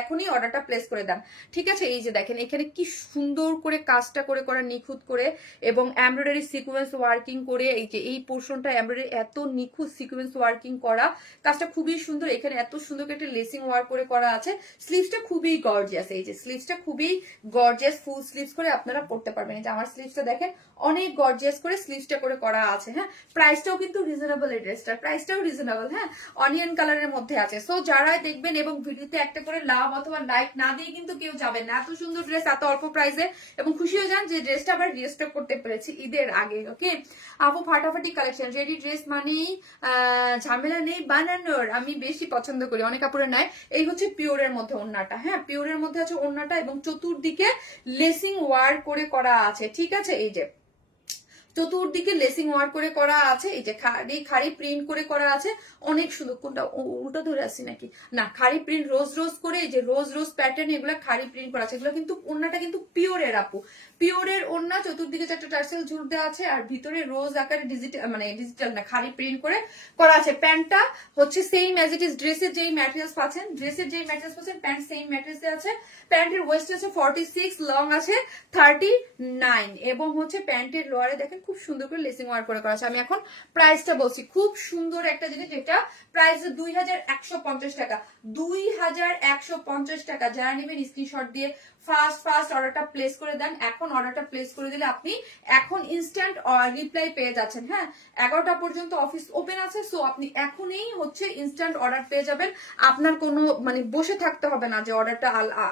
এখনই অর্ডারটা প্লেস করে দেন, ঠিক আছে। এই যে দেখেন এখানে কি সুন্দর করে কাজটা করে করা, নিখুঁত করে, এবং এমব্রয়ডারি সিকোয়েন্স ওয়ার্কিং করে, এই যে এই পোর্শনটা এমব্রয়ডারি এত নিখুঁত সিকোয়েন্স ওয়ার্কিং করা, কাজটা খুবই সুন্দর। এখানে এত সুন্দর একটা লেসিং ওয়ার্ক করে করা আছে। স্লিভসটা খুবই গর্জিয়াস, এই যে স্লিভসটা খুবই গর্জিয়াস, ফুল স্লিভস করে আপনারা পড়তে পারবেন। এই যে আমার স্লিভসটা দেখেন অনেক গর্জিয়াস করে স্লিভসটা করে করা আছে। হ্যাঁ, প্রাইসটাও কিন্তু রিজনেবল, এই ড্রেসটার প্রাইসটাও রিজনেবল। হ্যাঁ, অনিয়ন কালারের মধ্যে আছে। সো যারাই দেখবেন এবং ভিডিওতে একটা করে লাভ অথবা লাইক না দিয়ে কিন্তু কেউ যাবেন না। এত সুন্দর ড্রেস এত অল্প প্রাইসে, এবং খুশি হয়ে যান যে ড্রেসটা আবার রিস্টক করতে পেরেছি ঈদের আগে। ওকে আপু, ফাটাফাটি কালেকশন, রেডি ড্রেস মানেই ঝামেলা নেই বানানোর, আমি বেশি পছন্দ করি, অনেক কাপড়ের নাই। এই হচ্ছে পিওরের মধ্যে ওড়নাটা, হ্যাঁ পিওরের মধ্যে আছে ওড়নাটা, এবং চতুর্দিকে লেসিং ওয়ার্ক করে করা আছে, ঠিক আছে। এই যে চতুর্দিকে লেসিং ওয়ার্ক করে করা আছে, এই যে খাড়ি প্রিন্ট করে করা আছে, অনেক সুন্দর। কোনটা উল্টো ধরে আসি নাকি, না খাড়ি প্রিন্ট রোজ রোজ করে, এই যে রোজ রোজ প্যাটার্ন, এগুলো খাড়ি প্রিন্ট করা আছে। এগুলো কিন্তু ওড়নাটা কিন্তু পিওরের আপু, পিওরের ওড়না, চতুর্দিকে 4টা টার্সেল ঝুল দেওয়া আছে, আর ভিতরে রোজ আকারে ডিজিটাল, মানে ডিজিটাল না খাড়ি প্রিন্ট করে করা আছে। প্যান্টটা হচ্ছে সেম অ্যাজ ইট ইজ, ড্রেসের যেই ম্যাটেরিয়ালস পাচ্ছেন, প্যান্ট সেম ম্যাটেরিয়ালসে আছে। প্যান্টের ওয়েস্ট আছে 46, লং আছে 39, এবং হচ্ছে প্যান্টের লোয়ারে দেখেন খুব সুন্দর করে লেসিং ওয়ার্ক করে করা আছে। আমি এখন প্রাইসটা বলছি, খুব সুন্দর একটা জিনিস, এটা প্রাইস 2150 টাকা, 2150 টাকা। যারা নেবেন স্ক্রিনশট দিয়ে ফার্স্ট অর্ডারটা প্লেস করে দেন। এখন অর্ডারটা প্লেস করে দিলে আপনি এখন ইনস্ট্যান্ট রিপ্লাই পেয়ে যাচ্ছেন। হ্যাঁ, 11টা পর্যন্ত অফিস ওপেন আছে, সো আপনি এখনই হচ্ছে ইনস্ট্যান্ট অর্ডার পেয়ে যাবেন। আপনার কোনো মানে বসে থাকতে হবে না যে অর্ডারটা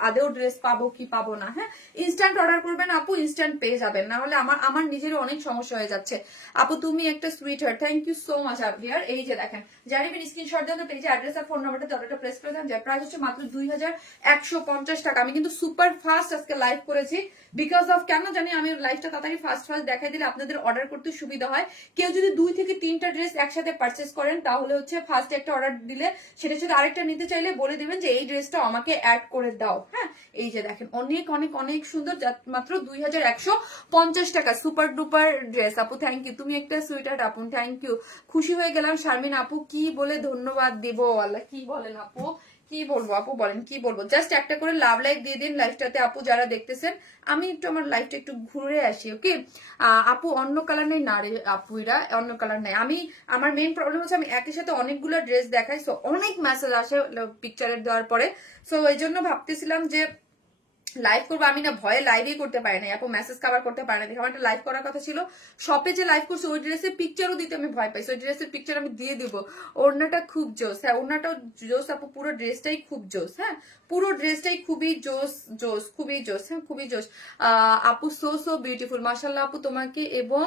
আদেও ড্রেস পাবো কি পাবো না। হ্যাঁ, ইনস্ট্যান্ট অর্ডার করবেন আপু, ইনস্ট্যান্ট পেয়ে যাবেন, না হলে আমার নিজেরও অনেক সমস্যা হয়ে যাচ্ছে। আপু তুমি একটা sweetheart, thank you so much আপিয়ার। এই যে দেখেন, যারা স্ক্রিনশট দেন পেজে অ্যাড্রেস আর ফোন নাম্বারটা অর্ডারটা প্রেস করে দেন। যার প্রাইস হচ্ছে মাত্র 2150 টাকা। আমি কিন্তু সুপার ফাস্ট আজকে লাইভ করেছি, বিকজ অফ কেন জানি আমি লাইভটা তাড়াতাড়ি ফাস্ট দেখাই দিলে আপনাদের অর্ডার করতে সুবিধা হয়। কেউ যদি 2 থেকে 3টা ড্রেস একসাথে পারচেস করেন, তাহলে হচ্ছে ফার্স্ট একটা অর্ডার দিলে সেটা যদি আরেকটা নিতে চাইলে বলে দিবেন যে এই ড্রেসটা আমাকে অ্যাড করে দাও। হ্যাঁ, এই যে দেখেন অনেক অনেক অনেক সুন্দর, মাত্র 2150 টাকা, সুপার ডুপার ড্রেস। আপু থ্যাংক ইউ, তুমি একটা সুইটার আপু, থ্যাংক ইউ, খুশি হয়ে গেলাম। শারমিন আপু কি বলে ধন্যবাদ দিব, আল্লাহ কি বলেন আপু, কি বলবো আপু, বলেন কি বলবো। জাস্ট একটা করে লাভ লাইক দিয়ে দিন লাইভটাতে আপু যারা দেখতেছেন। আমি একটু আমার লাইফটা একটু ঘুরে আসি। ওকে আপু, অন্য কালার নেই না রে আপু, এরা অন্য কালার নেই। আমার মেইন প্রবলেম হচ্ছে আমি একই সাথে অনেকগুলো ড্রেস দেখাই, সো অনেক মেসেজ আসে পিকচারের দেওয়ার পরে, সো এই জন্য ভাবতেছিলাম যে লাইভ করবো। আমি না ভয়ে লাইভই করতে পারি না আপু, মেসেজ কভার করতে পারি না। আমার একটা লাইভ করার কথা ছিল, শপে যে লাইভ করছে ওই ড্রেসের পিকচারও দিতে আমি ভয় পাইছি। ওই ড্রেসের পিকচার আমি দিয়ে দিব। ওড়নাটা খুব জোস, হ্যাঁ ওড়নাটাও জোস আপু, পুরো ড্রেসটাই খুব জোস। হ্যাঁ, পুরো ড্রেসটাই খুবই জোস খুবই জোস। হ্যাঁ, খুবই জোস। আপু সো বিউটিফুল, মাশাল্লাহ আপু তোমাকে এবং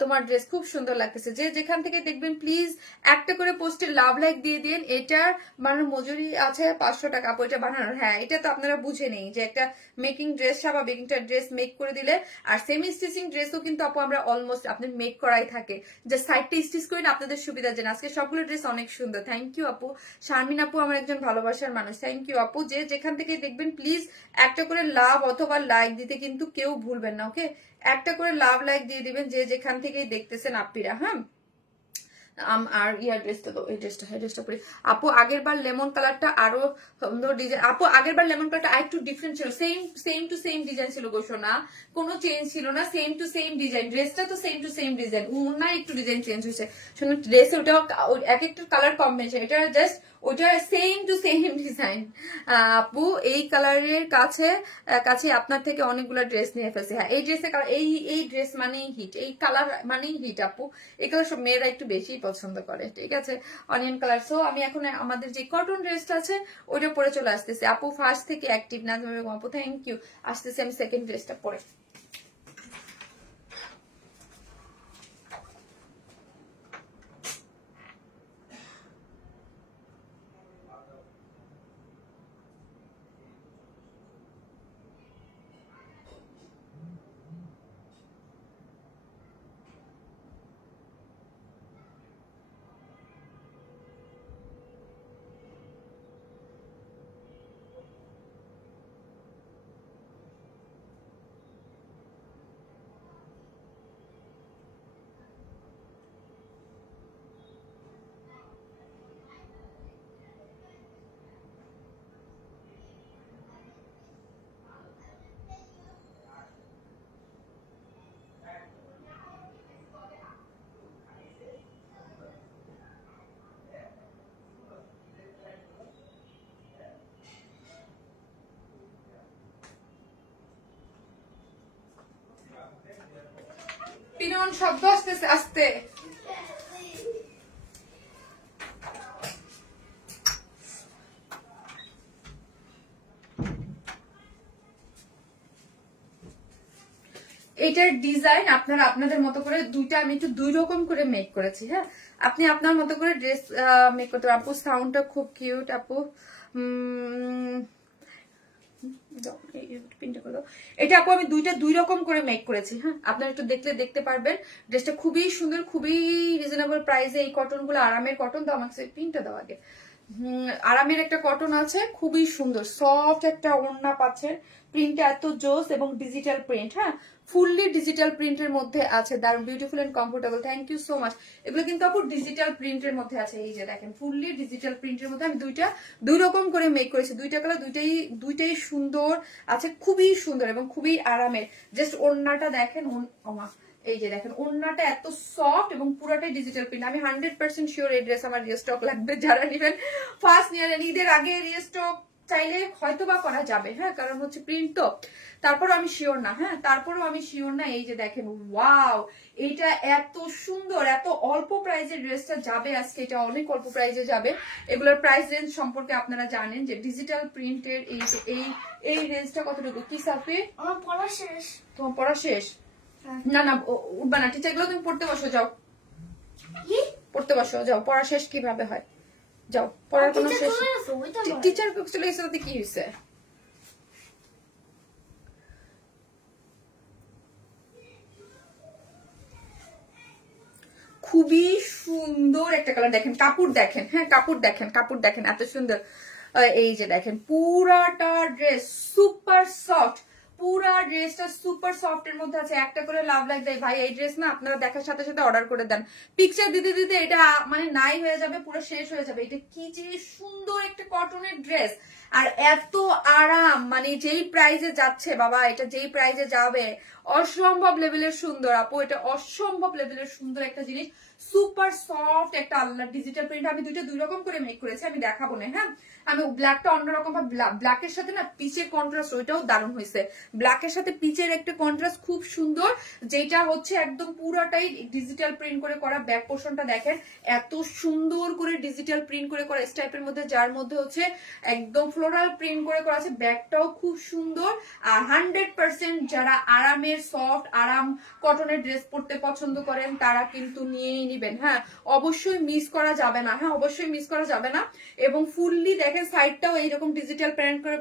তোমার ড্রেস খুব সুন্দর লাগতেছে। যে যেখান থেকে দেখবেন প্লিজ একটা করে পোস্টে লাভ লাইক দিয়ে দিন। এটার মানে মজুরি আছে 500 টাকা আপু এটা বানানোর। হ্যাঁ, এটা তো আপনারা বুঝে নেই যে একটা মেকিং ড্রেস স্বাভাবিক, একটা ড্রেস মেক করে দিলে, আর সেমি স্টিচিং ড্রেসও কিন্তু আপু আমরা অলমোস্ট আপনি মেক করাই থাকে, যে সাইডটা স্টিচ করি না আপনাদের সুবিধার জন্য। আজকে সবগুলো ড্রেস অনেক সুন্দর, থ্যাংক ইউ আপু। শারমিন আপু আমার একজন ভালোবাসার মানুষ, থ্যাংক ইউ আপু। যে যেখান থেকে দেখবেন প্লিজ একটা করে লাভ অথবা লাইক দিতে কিন্তু কেউ ভুলবেন না। ওকে, একটা করে লাভ লাইক দিয়ে দিবেন যে যেখান থেকেই দেখতেছেন আপিরা। হ্যাঁ, আর ইয়ার ড্রেসটা তো এই ড্রেসটা পরে আপু আগের বার লেমন কালারটা আরো সুন্দর ডিজাইন। আপু আগের বার লেমন কালারটা আরেকটু ডিফারেন্ট ছিল, সেম টু সেম ডিজাইন ছিল গো সোনা, কোনো চেঞ্জ ছিল না, সেম টু সেম ডিজাইন। ড্রেসটা তো সেম টু সেম ডিজাইন, না একটু ডিজাইন চেঞ্জ হয়েছে। শোনো ড্রেস ওটাও এক একটা কালার কম্বিনেশন, এটা জাস্ট ওটা সেম টু সেম ডিজাইন। আপু এই কালারের কাছে আপনার থেকে অনেকগুলো ড্রেস নিয়ে ফেলছে। হ্যাঁ, এই ড্রেসের এই ড্রেস মানেই হিট, এই কালার মানেই হিট আপু। এই কালার সব মেয়েরা একটু বেশি পছন্দ করে, ঠিক আছে, অনিয়ন কালার। সো আমি এখন আমাদের যে কটন ড্রেসটা আছে ওইটা পরে চলে আসতেছে। আপু ফার্স্ট থেকে অ্যাক্টিভ না আপু, থ্যাংক ইউ। আসতেছে আমি সেকেন্ড ড্রেসটা পরে। তিনন শব্দ আসতেছে আস্তে। এটার ডিজাইন আপনারা আপনাদের মতো করে দুইটা, আমি একটু দুই রকম করে মেক করেছি। হ্যাঁ, আপনি আপনার মতো করে ড্রেস মেক করতে পারেন। আপু সাউন্ডটা খুব কিউট আপু। এটা আপু আমি দুইটা দুই রকম করে মেক করেছি। হ্যাঁ, আপনারা একটু দেখলে দেখতে পারবেন। ড্রেসটা খুবই সুন্দর, খুবই রিজনেবল প্রাইসে। এই কটন গুলো আরামের কটন। দাও আমাকে পিনটা দাও আগে। আরামের একটা কটন আছে, খুবই সুন্দর সফট একটা ওড়না পাচ্ছে। প্রিন্টটা এত জোস এবং ডিজিটাল প্রিন্ট। হ্যাঁ, ফুললি ডিজিটাল প্রিন্টের মধ্যে আছে। দারুন beautiful and comfortable. Thank you so much. এগুলো কিন্তু আপু ডিজিটাল প্রিন্টের মধ্যে আছে। এই যে দেখেন ফুললি ডিজিটাল প্রিন্টের মধ্যে আমি দুইটা দুই রকম করে মেক করেছি। দুইটা কালার দুইটাই সুন্দর আছে, খুবই সুন্দর এবং খুবই আরামের। জাস্ট ওড়নাটা দেখেন, এই যে দেখেন ওড়নাটা এত সফট এবং পুরোটাই ডিজিটাল প্রিন্ট। আমি 100% শিওর এই ড্রেস আমার রিস্টক লাগবে। যারা নেবেন ফার্স্ট নিয়ে নেন, ঈদের আগে রিস্টক চাইলে হয়তো বা করা যাবে। হ্যাঁ, কারণ হচ্ছে প্রিন্ট তো। তারপরও আমি শিওর না। হ্যাঁ, তারপরও আমি শিওর না। এই যে দেখেন ওয়াও, এটা এত সুন্দর, এত অল্প প্রাইজের ড্রেসটা যাবে আজকে। এটা অনেক অল্প প্রাইজে যাবে। এগুলোর প্রাইস রেঞ্জ সম্পর্কে আপনারা জানেন যে ডিজিটাল প্রিন্টের এই রেঞ্জটা কতটুকু। কি সাফি আমার পড়া শেষ। তোমার পড়া শেষ? না না, উঠবা না। টিচার গুলো তুমি পড়তে বসো, যাও পড়তে বসো, যাও। পড়া শেষ কিভাবে হয়? যাও, পড়ার কোনো শেষ। টিচার চলে গেছে, তাতে কি হয়েছে? খুবই সুন্দর একটা কালার। দেখেন কাপড় দেখেন। হ্যাঁ, কাপড় দেখেন, কাপড় দেখেন এত সুন্দর। এই যে দেখেন পুরাটা ড্রেস সুপার সফট। পুরা ড্রেসটা সুপার সফট এর মধ্যে আছে। একটা করে লাভ লাইক দেয় ভাই। এই ড্রেস না আপনারা দেখার সাথে সাথে অর্ডার করে দেন। পিকচার দিতে দিতে এটা মানে নাই হয়ে যাবে, পুরো শেষ হয়ে যাবে। এটা কি যে সুন্দর একটা কটনের ড্রেস, আর এত আরাম। মানে যেই প্রাইজে যাচ্ছে বাবা, এটা যেই প্রাইজে যাবে অসম্ভব লেভেলের সুন্দর আপু। এটা অসম্ভব লেভেলের সুন্দর একটা জিনিস। সুপার সফট একটা আল্লাহ ডিজিটাল প্রিন্ট। আমি দুইটা দুই রকম করে মেক করেছি, আমি দেখাবো না। হ্যাঁ, আমি ব্ল্যাকটা অন্যরকম, ব্ল্যাকের সাথে না পিচের কন্ট্রাস্ট, ওইটাও দারুণ হয়েছে। ব্ল্যাকের সাথে পিচের একটা কন্ট্রাস্ট খুব সুন্দর, যেটা হচ্ছে একদম পুরাটাই ডিজিটাল প্রিন্ট করে করা। ব্যাক পোর্শনটা দেখেন এত সুন্দর করে ডিজিটাল প্রিন্ট করে করা স্টাইপের মধ্যে, যার মধ্যে হচ্ছে একদম ফ্লোরাল প্রিন্ট করে করা আছে। ব্যাকটাও খুব সুন্দর। আর 100% যারা আরামের সফট আরাম কটনের ড্রেস পরতে পছন্দ করেন তারা কিন্তু নিয়েই নিবেন। হ্যাঁ, অবশ্যই মিস করা যাবে না। হ্যাঁ, অবশ্যই মিস করা যাবে না। এবং ফুললি দেখেন সাইডটাও এইরকম ডিজিটাল প্রিন্ট করে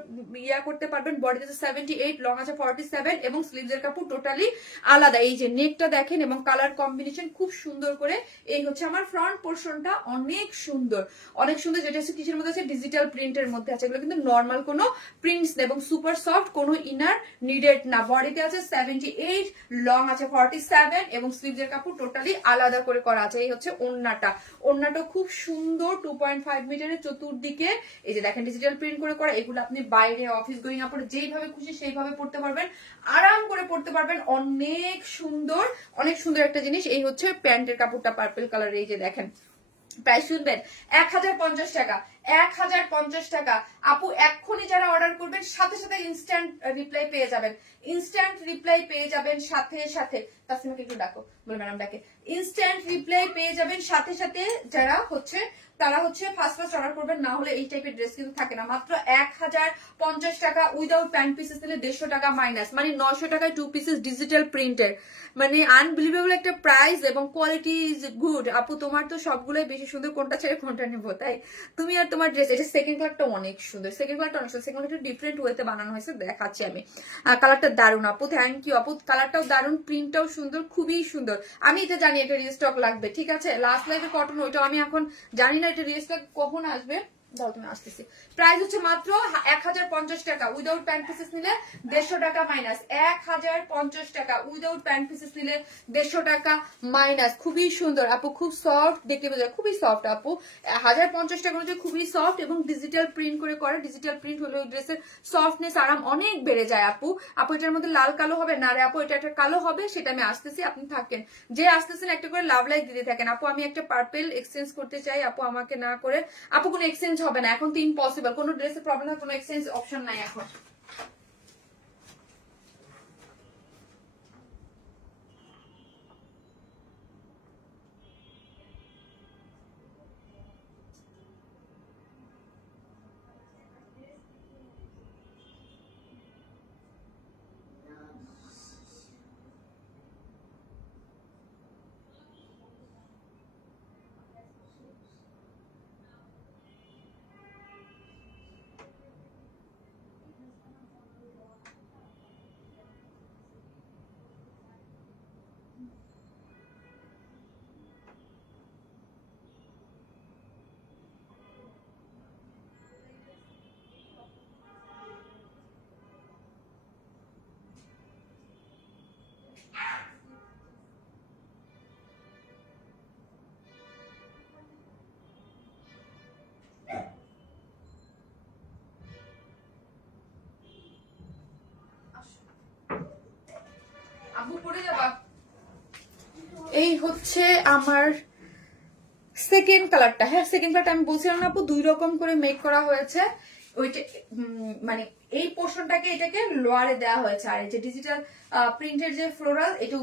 ইয়া করতে পারবেন। বডিতে 78, লং আছে 47 এবং স্লিভসের কাপড় টোটালি আলাদা। এই যে নেকটা দেখেন এবং কালার কম্বিনেশন খুব সুন্দর করে। এই হচ্ছে আমার ফ্রন্ট পোর্শনটা, অনেক সুন্দর অনেক সুন্দর। যেটা হচ্ছে কিসের মধ্যে আছে, ডিজিটাল প্রিন্টের মধ্যে আছে। এগুলো কিন্তু নর্মাল কোনো প্রিন্টস এবং সুপার সফট, কোনো ইনার নিডেড না। বডিতে আছে 78, লং আছে 47 এবং স্লিভসের কাপড় টোটালি আলাদা করে করা আছে। এই হচ্ছে ওড়নাটা। ওড়নাটা খুব সুন্দর 2.5 মিটারের চতুর্দিকে এই যে দেখেন ডিজিটাল প্রিন্ট করে করা। এগুলো আপনি বাইরে অফিস গোয়িং আপরে যেইভাবে খুশি সেইভাবে পড়তে পারবেন, আরাম করে পড়তে পারবেন। অনেক সুন্দর, অনেক সুন্দর একটা জিনিস। এই হচ্ছে প্যান্টের কাপড়টা পার্পল কালার। এই যে দেখেন প্রাইস শুনবেন 1050 টাকা। 1050 টাকা আপু। এক্ষুনি যারা অর্ডার করবেন সাথে সাথে ইনস্ট্যান্ট রিপ্লাই পেয়ে যাবেন। ইনস্ট্যান্ট রিপ্লাই পেয়ে যাবেন সাথে সাথে। তাসমিমাকে একটু ডাকো, বলে ম্যাডাম ডাকে। ইনস্ট্যান্ট রিপ্লাই পেয়ে যাবেন সাথে সাথে। যারা হচ্ছে তারা হচ্ছে ফার্স্ট অর্ডার করবেন, না হলে এই টাইপের ড্রেস কিন্তু থাকে না। মাত্র 1050 টাকা উইদাউট প্যান্ট পিসেস নিলে 150 টাকা মাইনাস, মানে 900 টাকায় 2 পিসেস ডিজিটাল প্রিন্টের। মানে আনবিলিভেবল একটা প্রাইস এবং কোয়ালিটি ইজ গুড। আপু তোমার তো সবগুলোই বেশি সুন্দর, কোনটা ছেড়ে কোনটা নেবো তাই তুমি আর তোমার ড্রেস। এটা সেকেন্ড কালারটা অনেক সুন্দর, সেকেন্ড কালারটা অনেক সুন্দর। সেকেন্ড কালারটা ডিফারেন্ট ওয়েতে বানানো হয়েছে, দেখাচ্ছি আমি। কালারটা দারুণ আপু, থ্যাংক ইউ আপু। কালারটাও দারুণ, প্রিন্টটাও সুন্দর, খুবই সুন্দর। আমি এটা জানি এটা রিস্টক লাগবে, ঠিক আছে। লাস্ট লাইফে কটন, ওইটাও আমি এখন জানি না এটা রিস্টক কখন আসবে। দাও তুমি, আসতেছি। প্রাইস হচ্ছে মাত্র 1050 টাকা উইদাউট প্যান্ট পিসেস নিলে 150 টাকা মাইনাস। 1050 টাকা উইদাউট প্যান্ট পিসেস নিলে 150 টাকা মাইনাস। খুবই সুন্দর আপু, খুব সফট দেখতে বোঝা, খুবই সফট আপু। 1050 টাকা হচ্ছে খুবই সফট এবং ডিজিটাল প্রিন্ট করে করা। ডিজিটাল প্রিন্ট হলে ওই ড্রেসের সফটনেস আরাম অনেক বেড়ে যায় আপু। আপু এটার মধ্যে লাল কালো হবে না রে আপু, এটা একটা কালো হবে, সেটা আমি আসতেছি, আপনি থাকেন। যে আসতেছেন একটা করে লাভ লাইক দিতে থাকেন। আপু আমি একটা পার্পেল এক্সচেঞ্জ করতে চাই আপু, আমাকে না করে। আপু কোনো এক্সচেঞ্জ হবে না এখন, তো ইম্পসিবল। কোনো ড্রেসের প্রবলেম হয়, কোনো এক্সচেঞ্জ অপশন নাই এখন। আপু পরে যাবা। এই হচ্ছে আমার সেকেন্ড কালারটা। হ্যাঁ, সেকেন্ড কালারটা আমি বলছিলাম না আপু 2 রকম করে মেক করা হয়েছে। ওইটা মানে এই পোর্শনটাকে এটাকে লোয়ারে দেওয়া হয়েছে, আর এই যে ডিজিটাল প্রিন্টের যে ফ্লোরাল এটা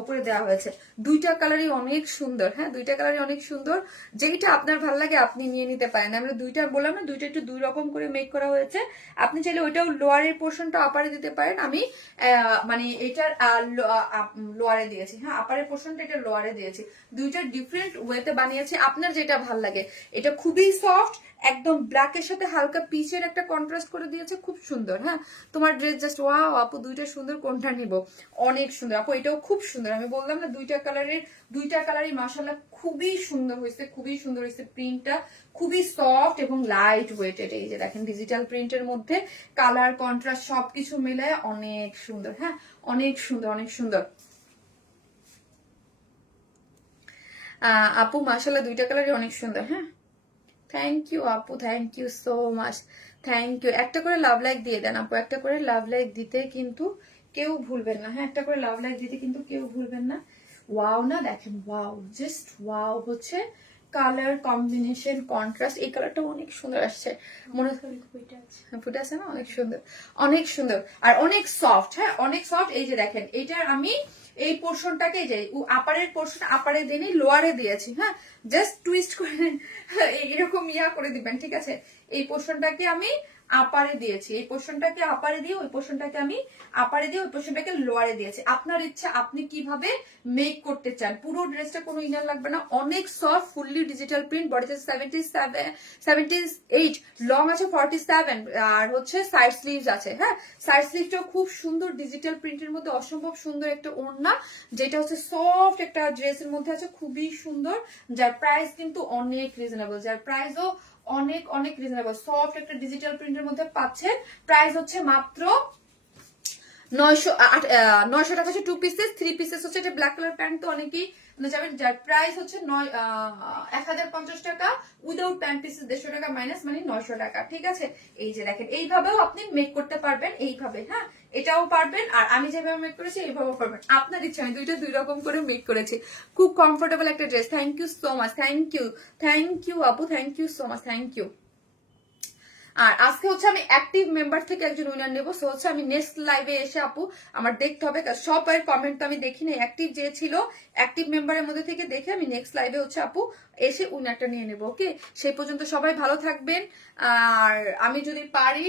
উপরে দেওয়া হয়েছে। দুইটা কালারই অনেক সুন্দর। হ্যাঁ, দুইটা কালারই অনেক সুন্দর। যেটা আপনার ভালো লাগে আপনি নিয়ে নিতে পারেন। আমরা দুইটা বললাম না, দুইটা একটু 2 রকম করে মেক করা হয়েছে। আপনি চাইলে ওইটাও লোয়ারের পোর্শনটা আপারে দিতে পারেন। আমি মানে এটার লোয়ারে দিয়েছি। হ্যাঁ, আপারের পোর্শনটা এটা লোয়ারে দিয়েছি। দুইটা ডিফারেন্ট ওয়েতে বানিয়েছি, আপনার যেটা ভাল লাগে। এটা খুবই সফট, একদম ব্ল্যাকের সাথে হালকা পিচের একটা কন্ট্রাস্ট করে দিয়েছে, খুব সুন্দর। হ্যাঁ, তোমার ড্রেস জাস্ট ওয়াও আপু, দুইটা সুন্দর, কোনটা নিব? অনেক সুন্দর আপু, এটাও খুব সুন্দর। আমি বললাম না দুইটা কালারই মাশাআল্লাহ খুবই সুন্দর হয়েছে, খুবই সুন্দর হয়েছে। প্রিন্টটা খুবই সফট এবং লাইট ওয়েটেড। এই যে দেখেন ডিজিটাল প্রিন্টের মধ্যে কালার কন্ট্রাস্ট সবকিছু মিলে অনেক সুন্দর। হ্যাঁ, অনেক সুন্দর, অনেক সুন্দর। আপু মাশাআল্লাহ দুইটা কালারই অনেক সুন্দর। হ্যাঁ, থ্যাংক ইউ আপু, thank you so much, thank you. একটা করে লাভ লাইক দিয়ে দেন আপু, একটা করে লাভ লাইক দিতে কিন্তু কেউ ভুলবেন না। হ্যাঁ, একটা করে লাভ লাইক দিতে কিন্তু কেউ ভুলবেন না। ওয়াও না, দেখেন ওয়াও, জাস্ট ওয়াও হচ্ছে কালার কম্বিনেশন কন্ট্রাস্ট। এই কালারটা অনেক সুন্দর আসছে, মনে ফুটে আছে না, অনেক সুন্দর, অনেক সুন্দর আর অনেক সফট। হ্যাঁ, অনেক সফট। এই যে দেখেন এইটার আমি এই পোর্শনটাকে যে আপারের পোর্শন আপারে দিনই লোয়ারে দিয়েছি। হ্যাঁ, জাস্ট টুইস্ট করে এরকম ইয়া করে দিবেন, ঠিক আছে? এই পোর্শনটাকে আমি আপারে দিয়েছি, এই পোর্শনটাকে আপারে দিয়ে ওই পোর্শনটাকে আমি আপারে দিয়ে ওই পোর্শনটাকে লোয়ারে দিয়েছি। আপনার ইচ্ছা আপনি কিভাবে মেক করতে চান। পুরো ড্রেসটা কোনো ইনার লাগবে না, অনেক সফট, ফুললি ডিজিটাল প্রিন্ট। বডিতে 78, লং আছে 47, আর হচ্ছে সাইড স্লিভস আছে। হ্যাঁ, সাইড স্লিভটাও খুব সুন্দর ডিজিটাল প্রিন্টের মধ্যে, অসম্ভব সুন্দর একটা ওড়না, যেটা হচ্ছে সফট একটা ড্রেসের মধ্যে আছে, খুবই সুন্দর। যার প্রাইস কিন্তু অনেক রিজনেবল, যার প্রাইসও অনেক অনেক রিজনেবল। সফট একটা ডিজিটাল প্রিন্টের মধ্যে পাচ্ছে। প্রাইস হচ্ছে মাত্র 900 টাকা হচ্ছে 2 পিসেস। 3 পিসেস হচ্ছে এটা ব্ল্যাক কালার প্যান্ট, তো অনেকেই যাবেন। যার প্রাইস হচ্ছে 1050 টাকা উইদাউট প্যান্ট পিসেস, 150 টাকা মাইনাস, মানে 900 টাকা। ঠিক আছে, এই যে দেখেন এইভাবেও আপনি মেক করতে পারবেন, এইভাবে। হ্যাঁ, এটাও পারবেন, আর আমি যেভাবে মেক করেছি এইভাবেও পারবেন, আপনার ইচ্ছা। আমি দুইটা 2 রকম করে মেক করেছি। খুব কমফোর্টেবল একটা dress. Thank you so much, thank you আপু, thank you so much, thank you. আর আজকে হচ্ছে আমি অ্যাক্টিভ মেম্বার থেকে একজন উইনার নেবো। সো হচ্ছে আমি নেক্সট লাইভে এসে আপু আমার দেখতে হবে, সবার কমেন্ট তো আমি দেখি না, অ্যাক্টিভ যে ছিল অ্যাক্টিভ মেম্বারের মধ্যে থেকে দেখে আমি নেক্সট লাইভে হচ্ছে আপু এসে উইনারটা নিয়ে নেবো। ওকে, সেই পর্যন্ত সবাই ভালো থাকবেন। আর আমি যদি পারি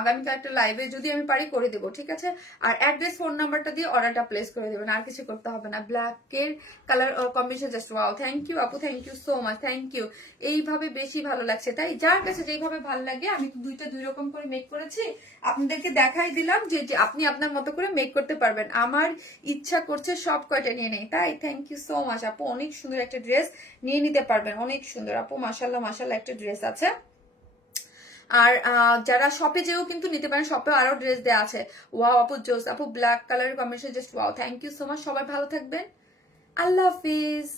আগামীকাল একটা লাইভে যদি আমি পারি করে দেবো, ঠিক আছে? আর অ্যাড্রেস ফোন নাম্বারটা দিয়ে অর্ডারটা প্লেস করে দেবেন, আর কিছু করতে হবে না। ব্ল্যাকের colour combination just wow. Thank you আপু, thank you so much, thank you. এইভাবে বেশি ভালো লাগছে, তাই যার কাছে যেইভাবে ভালো লাগে। আমি দুইটা 2 রকম করে মেক করেছি, আপনাদেরকে দেখাই দিলাম যে আপনি আপনার মতো করে মেক করতে পারবেন। আমার ইচ্ছা করছে সব কয়টা নিয়ে নেই, তাই থ্যাংক ইউ সো মাচ আপু। অনেক সুন্দর একটা ড্রেস নিয়ে নিতে পারবেন, অনেক সুন্দর আপু, মাশাল্লাহ মাশাল্লাহ একটা ড্রেস আছে। আর যারা শপে যেও কিন্তু নিতে পারেন, শপে আরো ড্রেস দেওয়া আছে। ওয়াও আপু, জোস আপু, ব্ল্যাক কালারের combination just wow. Thank you so much, সবাই ভালো থাকবেন, আল্লাহ হাফিজ।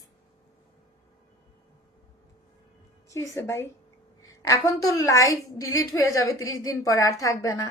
কি হয়েছে ভাই? এখন তো লাইভ ডিলিট হয়ে যাবে 30 দিন পরে, আর থাকবে না।